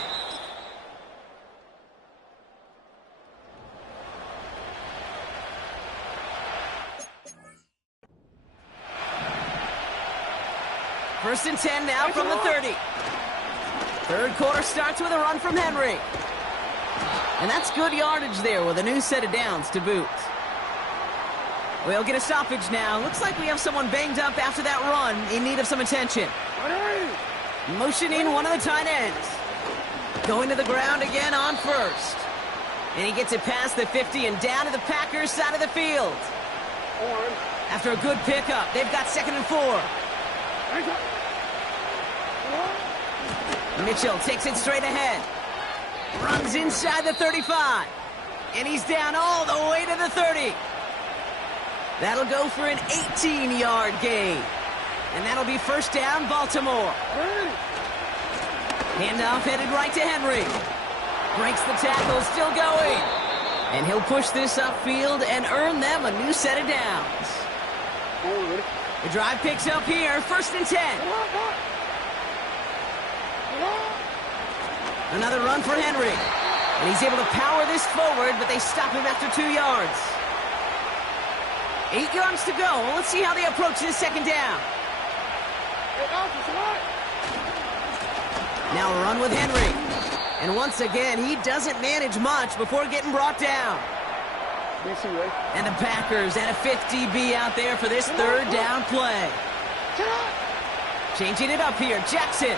First and 10 now from the 30. Third quarter starts with a run from Henry. And that's good yardage there with a new set of downs to boot. We'll get a stoppage now. Looks like we have someone banged up after that run in need of some attention. Motioning one of the tight ends. Going to the ground again on first. And he gets it past the 50 and down to the Packers side of the field. After a good pickup, they've got second and 4. Mitchell takes it straight ahead. Runs inside the 35. And he's down all the way to the 30. That'll go for an 18-yard gain. And that'll be first down, Baltimore. Handoff headed right to Henry. Breaks the tackle, still going. And he'll push this upfield and earn them a new set of downs. The drive picks up here, first and 10. Another run for Henry. And he's able to power this forward, but they stop him after 2 yards. 8 yards to go. Let's see how they approach this second down. Now a run with Henry. And once again, he doesn't manage much before getting brought down. And the Packers at a 50-B out there for this third down play. Changing it up here, Jackson.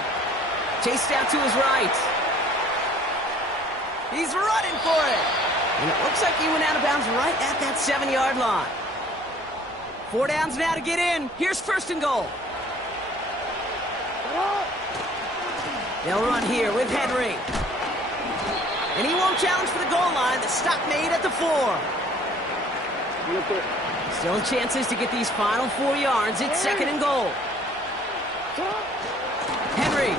Chased out to his right. He's running for it. And it looks like he went out of bounds right at that 7-yard line. 4 downs now to get in. Here's first and goal. They'll run here with Henry. And he won't challenge for the goal line. The stop made at the 4. Still chances to get these final 4 yards. It's second and goal. Henry.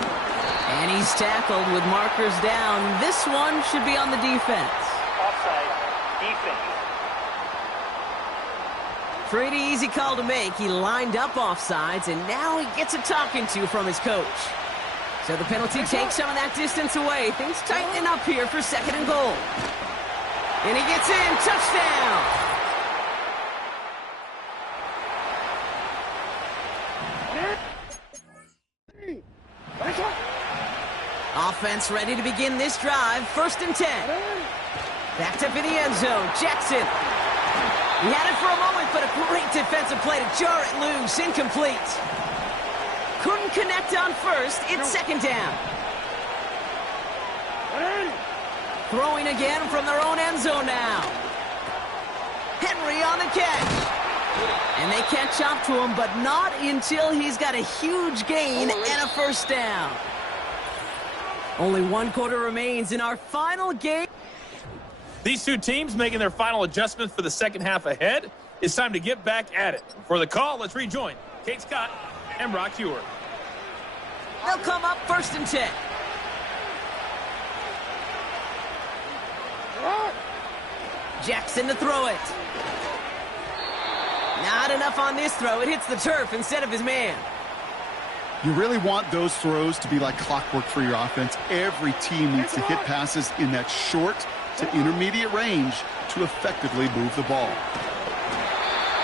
And he's tackled with markers down. This one should be on the defense. Offside. Defense. Pretty easy call to make. He lined up offsides, and now he gets a talking to from his coach. So the penalty takes some of that distance away. Things tightening up here for second and goal. And he gets in. Touchdown. offense ready to begin this drive. 1st and 10. Backed up in the end zone. Jackson. He had it for a moment, but a great defensive play to jar it loose. Incomplete. Couldn't connect on first. It's 2nd down. Throwing again from their own end zone now. Henry on the catch. And they catch up to him, but not until he's got a huge gain and a 1st down. Only 1 quarter remains in our final game. These two teams making their final adjustments for the second half ahead. It's time to get back at it. For the call, let's rejoin Kate Scott and Brock Hewer. They'll come up 1st and 10. Jackson to throw it. Not enough on this throw. It hits the turf instead of his man. You really want those throws to be like clockwork for your offense. Every team needs to hit passes in that short to intermediate range to effectively move the ball.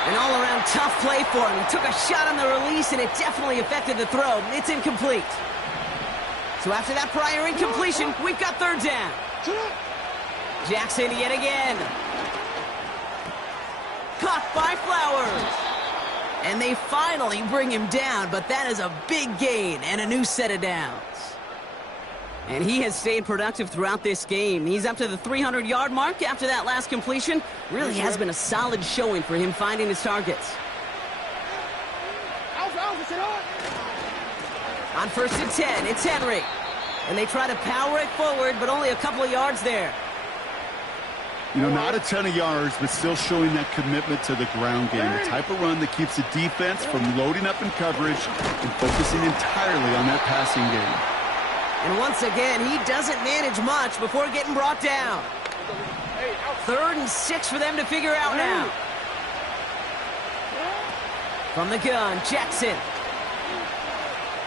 An all-around tough play for him. He took a shot on the release, and it definitely affected the throw. It's incomplete. So after that prior incompletion, we've got 3rd down. Jackson yet again. Caught by Flowers. And they finally bring him down, but that is a big gain and a new set of downs. And he has stayed productive throughout this game. He's up to the 300-yard mark after that last completion. Really has been a solid showing for him finding his targets. On 1st and 10, it's Henry. And they try to power it forward, but only a couple of yards there. You know, not a ton of yards, but still showing that commitment to the ground game. The type of run that keeps the defense from loading up in coverage and focusing entirely on that passing game. And once again, he doesn't manage much before getting brought down. 3rd and 6 for them to figure out now. From the gun, Jackson.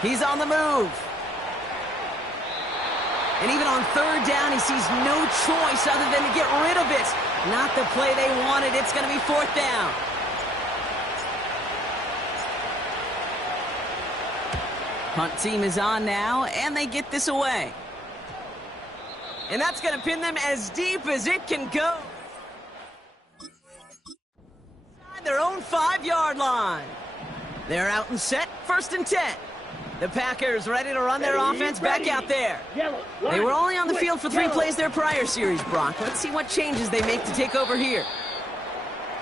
He's on the move. And even on 3rd down, he sees no choice other than to get rid of it. Not the play they wanted. It's going to be 4th down. Punt team is on now, and they get this away. And that's going to pin them as deep as it can go. Inside their own 5-yard line. They're out and set, 1st and 10. The Packers ready to run their offense back out there. They were only on the field for 3 plays their prior series, Brock. Let's see what changes they make to take over here.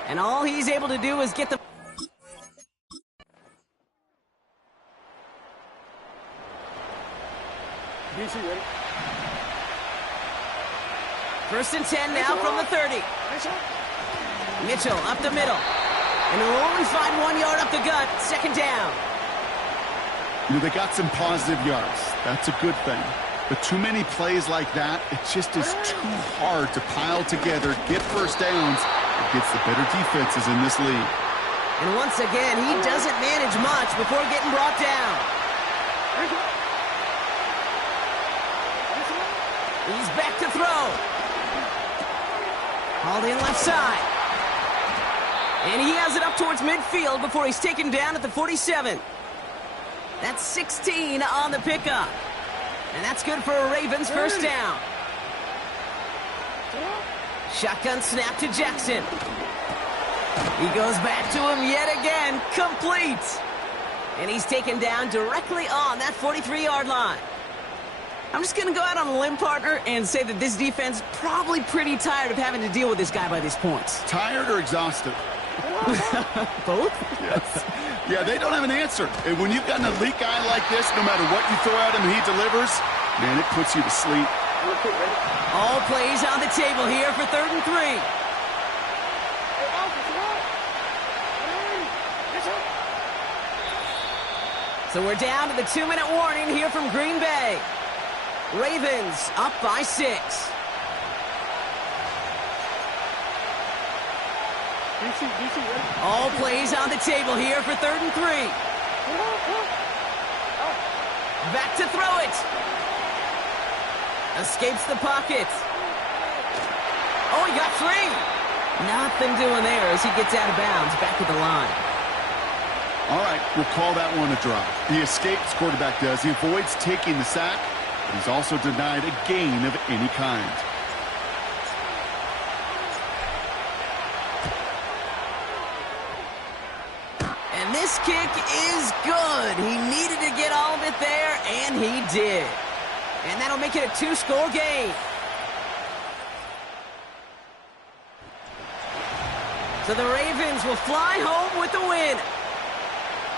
And all he's able to do is get the... First and 10 now from the 30. Mitchell up the middle. And he'll only find 1 yard up the gut. 2nd down. You know, they got some positive yards. That's a good thing. But too many plays like that, it just is too hard to pile together, get 1st downs against the better defenses in this league. And once again, he doesn't manage much before getting brought down. He's back to throw. Hauled in left side. And he has it up towards midfield before he's taken down at the 47. That's 16 on the pickup. And that's good for a Ravens 1st down. Shotgun snap to Jackson. He goes back to him yet again. Complete. And he's taken down directly on that 43-yard line. I'm just going to go out on a limb, partner, and say that this defense is probably pretty tired of having to deal with this guy by these points. Tired or exhausted? Both? Yes. Yeah, they don't have an answer. And when you've got an elite guy like this, no matter what you throw at him, he delivers, man, it puts you to sleep. All plays on the table here for 3rd and 3. So we're down to the 2-minute warning here from Green Bay. Ravens up by 6. All plays on the table here for 3rd and 3. Back to throw it. Escapes the pocket. Oh, he got free. Nothing doing there as he gets out of bounds back at the line. All right, we'll call that one a drop. He escapes, quarterback does. He avoids taking the sack, but he's also denied a gain of any kind. And this kick is good. He needed to get all of it there, and he did. And that'll make it a 2-score game. So the Ravens will fly home with the win.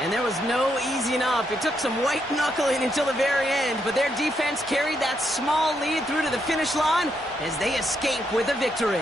And there was no easing up. It took some white knuckling until the very end, but their defense carried that small lead through to the finish line as they escape with a victory.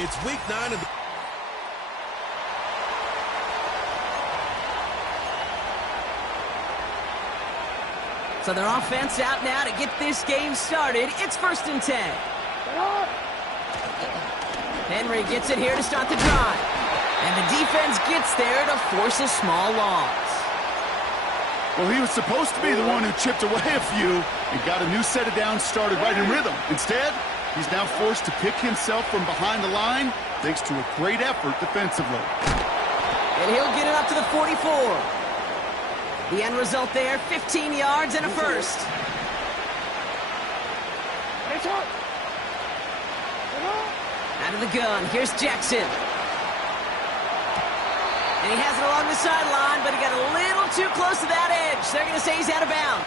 It's week 9 of the... So their offense out now to get this game started. It's 1st and 10. Henry gets it here to start the drive. And the defense gets there to force a small loss. Well, he was supposed to be the one who chipped away a few and got a new set of downs started right in rhythm. Instead, he's now forced to pick himself from behind the line thanks to a great effort defensively. And he'll get it up to the 44. The end result there, 15 yards and a first. Out of the gun, here's Jackson. And he has it along the sideline, but he got a little too close to that edge. They're going to say he's out of bounds.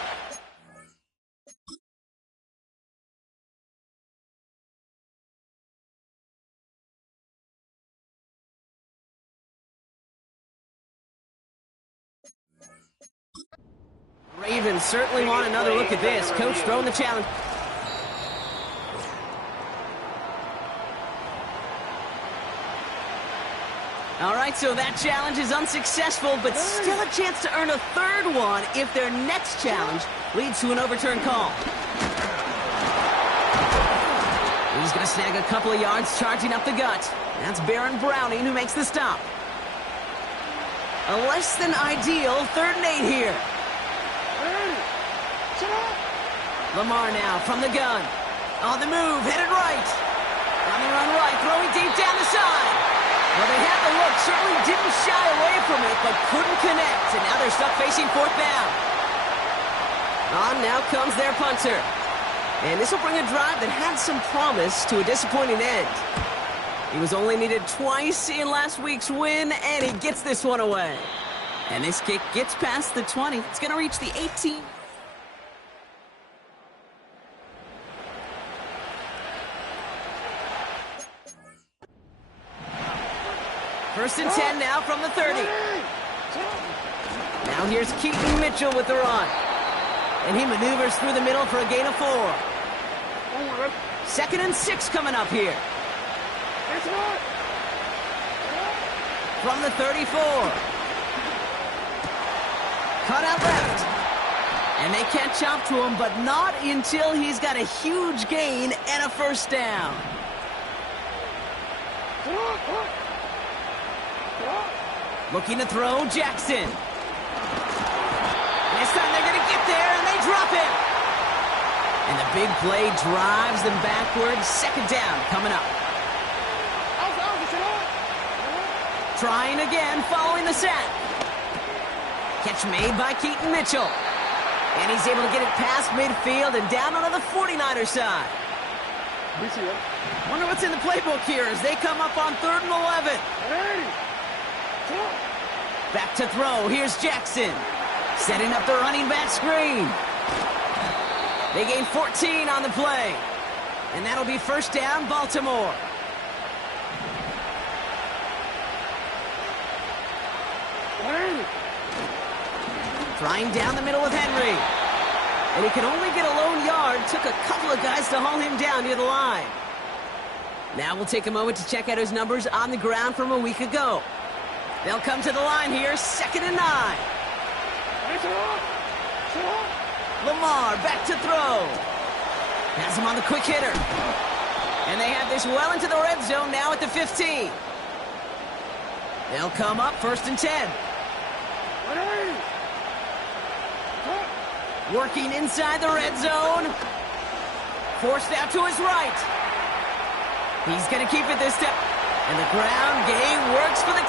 Ravens certainly want another look at this. Coach throwing the challenge. All right, so that challenge is unsuccessful, but still a chance to earn a third one if their next challenge leads to an overturned call. He's going to snag a couple of yards charging up the gut. That's Baron Browning who makes the stop. A less than ideal 3rd and 8 here. Lamar now from the gun. On the move, headed right. On the run right, throwing deep down the side. Well, they had the look, certainly didn't shy away from it, but couldn't connect. And now they're stuck facing 4th down. On now comes their punter. And this will bring a drive that had some promise to a disappointing end. He was only needed twice in last week's win, and he gets this one away. And this kick gets past the 20. It's going to reach the 18. First and 10 now from the 30. Now here's Keaton Mitchell with the run. And he maneuvers through the middle for a gain of 4. Second and 6 coming up here. From the 34. Cut out left. And they can't chop to him, but not until he's got a huge gain and a first down. Looking to throw, Jackson. This time they're going to get there, and they drop him. And the big play drives them backwards. Second down coming up. Trying again, following the sack. Catch made by Keaton Mitchell. And he's able to get it past midfield and down onto the 49er side. Wonder what's in the playbook here as they come up on 3rd and 11. Back to throw. Here's Jackson. Setting up the running back screen. They gain 14 on the play. And that'll be first down, Baltimore. Trying down the middle with Henry. And he can only get a lone yard. Took a couple of guys to haul him down near the line. Now we'll take a moment to check out his numbers on the ground from a week ago. They'll come to the line here, 2nd and 9. Lamar back to throw. Has him on the quick hitter. And they have this well into the red zone now at the 15. They'll come up 1st and 10. Working inside the red zone. Forced out to his right. He's going to keep it this time. And the ground game works for the...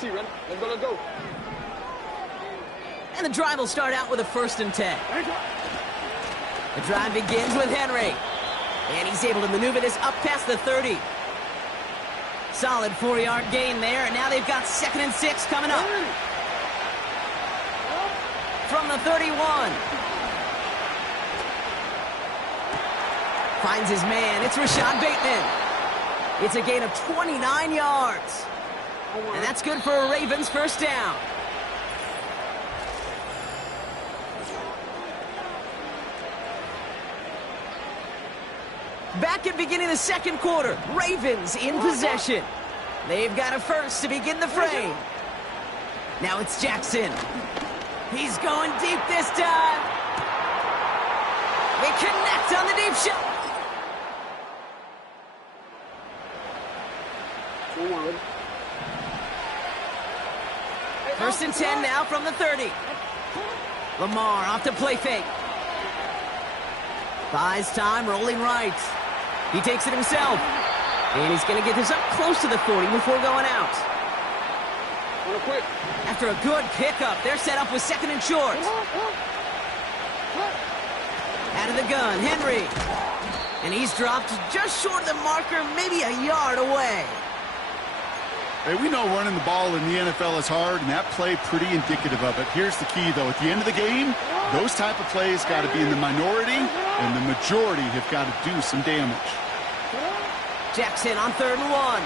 Let's go. And the drive will start out with a 1st and 10. The drive begins with Henry. And he's able to maneuver this up past the 30. Solid 4-yard gain there, and now they've got 2nd and 6 coming up. From the 31. Finds his man. It's Rashad Bateman. It's a gain of 29 yards. And that's good for a Ravens first down. Back at beginning of the second quarter, Ravens in possession. They've got a first to begin the frame. Now it's Jackson. He's going deep this time. They connect on the deep shot. First and 10 now from the 30. Lamar off to play fake. Buys time, rolling right. He takes it himself. And he's going to get this up close to the 40 before going out. After a good pickup, they're set up with 2nd and short. Out of the gun, Henry. And he's dropped just short of the marker, maybe a yard away. Hey, we know running the ball in the NFL is hard, and that play pretty indicative of it. Here's the key, though. At the end of the game, those type of plays got to be in the minority, and the majority have got to do some damage. Jackson on 3rd and 1.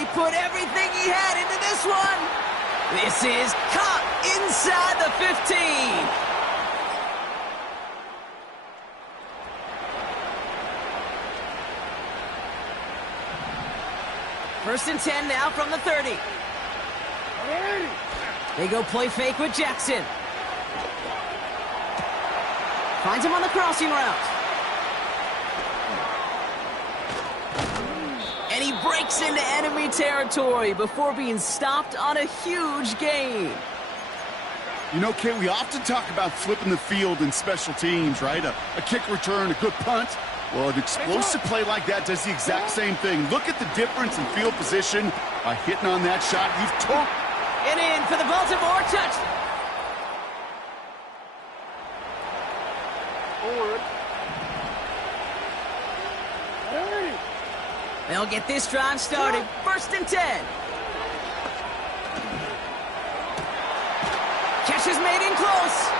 He put everything he had into this one. This is caught inside the 15. First and 10 now from the 30. They go play fake with Jackson. Finds him on the crossing route. And he breaks into enemy territory before being stopped on a huge gain. You know, Kate, we often talk about flipping the field in special teams, right? A kick return, a good punt. Well, an explosive play like that does the exact same thing. Look at the difference in field position by hitting on that shot. You've took. And in for the Baltimore touchdown. They'll get this drive started. First and 10. Catch is made in close.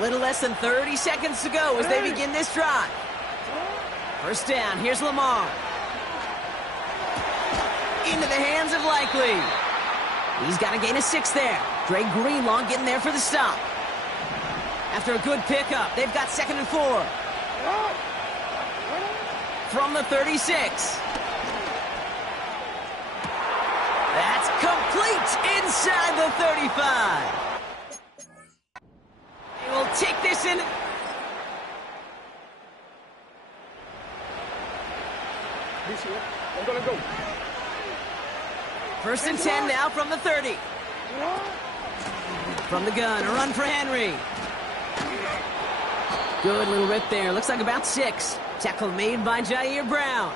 little less than 30 seconds to go as they begin this drive. First down, here's Lamar. Into the hands of Likely. He's got a gain of 6 there. Dre Greenlaw getting there for the stop. After a good pickup, they've got 2nd and 4. From the 36. That's complete inside the 35. They will take this in. I'm gonna go. First and 10 now from the 30. From the gun, a run for Henry. Good little rip there. Looks like about 6. Tackle made by Jair Brown.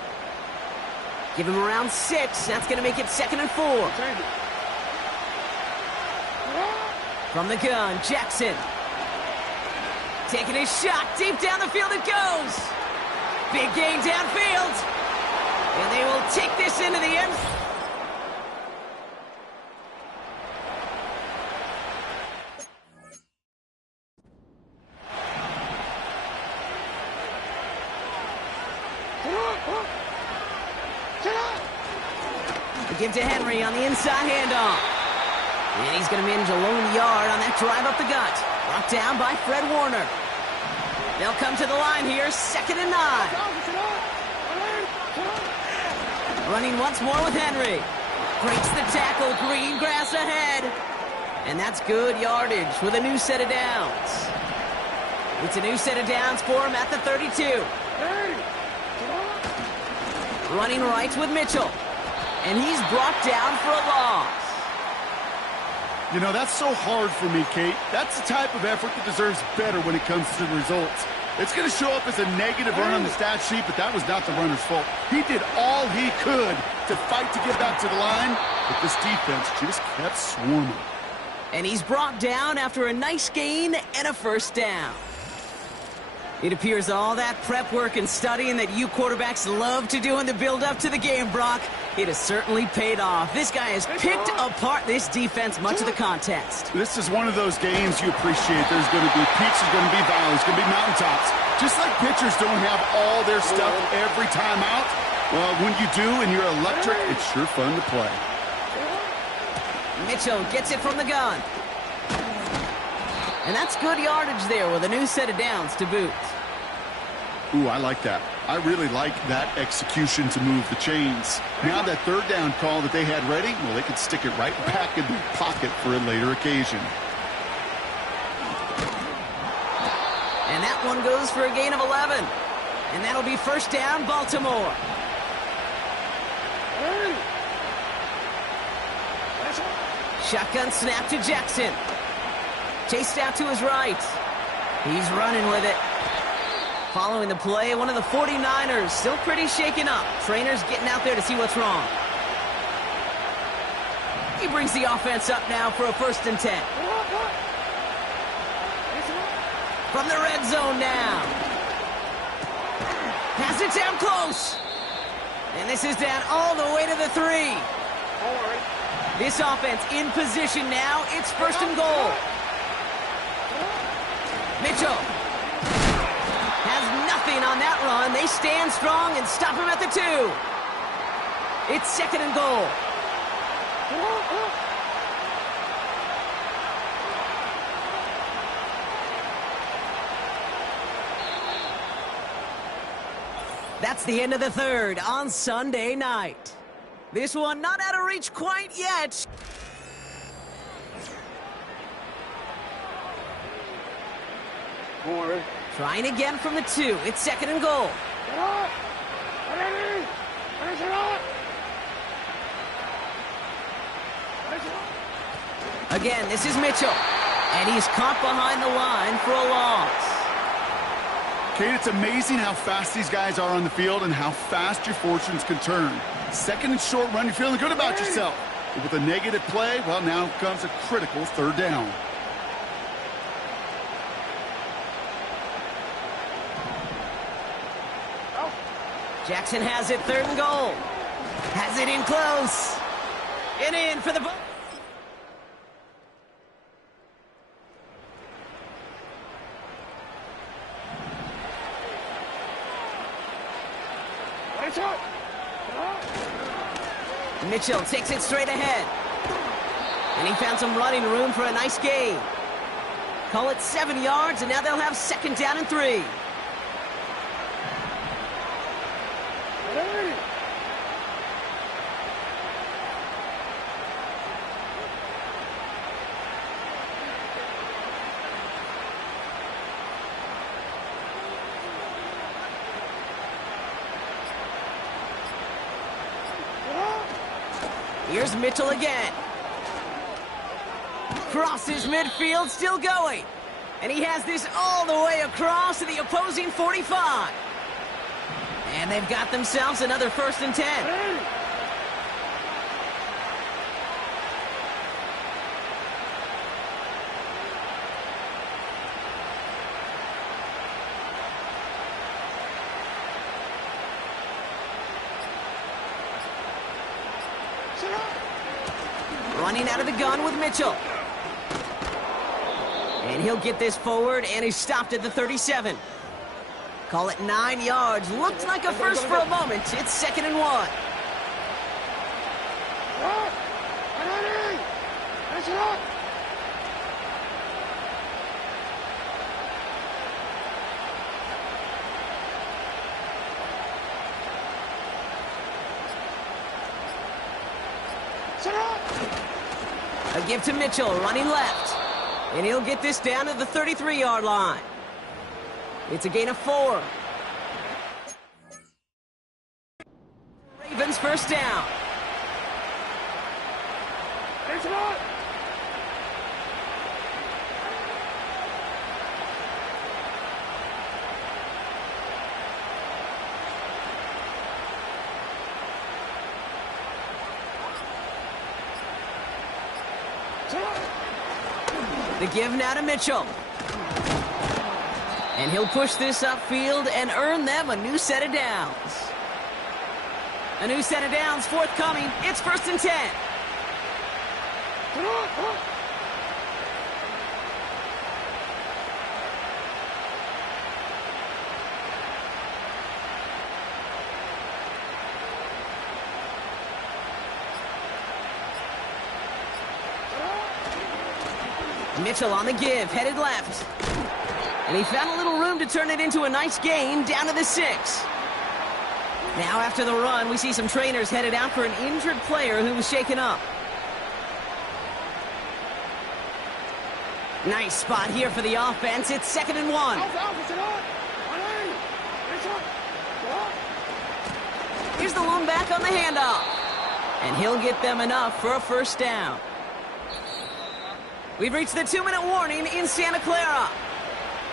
Give him around 6. That's going to make it 2nd and 4. From the gun, Jackson. Taking his shot. Deep down the field it goes. Big gain downfield. And they will take this into the end. Give to Henry on the inside handoff. And he's going to manage a lone yard on that drive up the gut. Brought down by Fred Warner. They'll come to the line here, 2nd and 9. Running once more with Henry. Breaks the tackle, green grass ahead. And that's good yardage with a new set of downs. It's a new set of downs for him at the 32. Running right with Mitchell. And he's brought down for a loss. You know, that's so hard for me, Kate. That's the type of effort that deserves better when it comes to the results. It's going to show up as a negative run on the stat sheet, but that was not the runner's fault. He did all he could to fight to get back to the line, but this defense just kept swarming. And he's brought down after a nice gain and a first down. It appears all that prep work and studying that you quarterbacks love to do in the build-up to the game, Brock, it has certainly paid off. This guy has picked apart this defense much of the contest. This is one of those games you appreciate. There's going to be peaks, there's going to be valleys, going to be mountaintops. Just like pitchers don't have all their stuff every time out, well, when you do and you're electric, it's sure fun to play. Mitchell gets it from the gun. And that's good yardage there with a new set of downs to boot. Ooh, I like that. I really like that execution to move the chains. Now that 3rd down call that they had ready, well, they could stick it right back in their pocket for a later occasion. And that one goes for a gain of 11. And that'll be first down, Baltimore. Shotgun snap to Jackson. Chased out to his right. He's running with it. Following the play, one of the 49ers still pretty shaken up. Trainer's getting out there to see what's wrong. He brings the offense up now for a 1st and 10. From the red zone now. Has it down close. And this is down all the way to the 3. This offense in position now. It's 1st and goal. Mitchell has nothing on that run. They stand strong and stop him at the 2. It's 2nd and goal. That's the end of the 3rd on Sunday night. This one not out of reach quite yet. Trying again from the 2. It's 2nd and goal. Again, this is Mitchell. And he's caught behind the line for a loss. Kate, it's amazing how fast these guys are on the field and how fast your fortunes can turn. 2nd and short run, you're feeling good about yourself. But with a negative play, well, now comes a critical 3rd down. Jackson has it, 3rd and goal. Has it in close. And in for the... Mitchell takes it straight ahead. And he found some running room for a nice gain. Call it 7 yards, and now they'll have 2nd down and 3. Here's Mitchell again. Crosses midfield, still going. And he has this all the way across to the opposing 45. And they've got themselves another 1st and 10. Running out of the gun with Mitchell. And he'll get this forward, and he's stopped at the 37. Call it 9 yards. Looked like a first for a moment. It's 2nd and 1. A give to Mitchell, running left. And he'll get this down to the 33-yard line. It's a gain of 4. Ravens 1st down. The give now to Mitchell. And he'll push this upfield and earn them a new set of downs. A new set of downs forthcoming. It's 1st and 10. Mitchell on the give, headed left. And he found a little room to turn it into a nice gain down to the 6. Now after the run, we see some trainers headed out for an injured player who was shaken up. Nice spot here for the offense. It's 2nd and 1. Here's the lone back on the handoff. And he'll get them enough for a 1st down. We've reached the 2-minute warning in Santa Clara.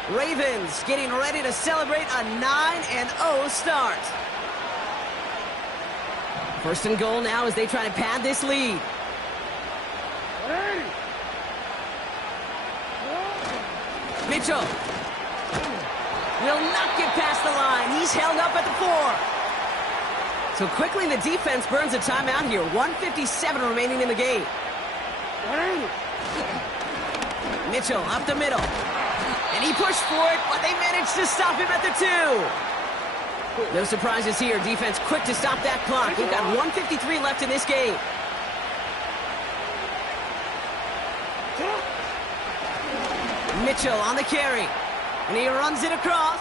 Ravens getting ready to celebrate a 9-0 start. 1st and goal now as they try to pad this lead. Mitchell will not get past the line. He's held up at the 4. So quickly the defense burns a timeout here. 1:57 remaining in the game. Mitchell up the middle. And he pushed for it, but they managed to stop him at the 2. No surprises here. Defense quick to stop that clock. We've got 1:53 left in this game. Mitchell on the carry. And he runs it across.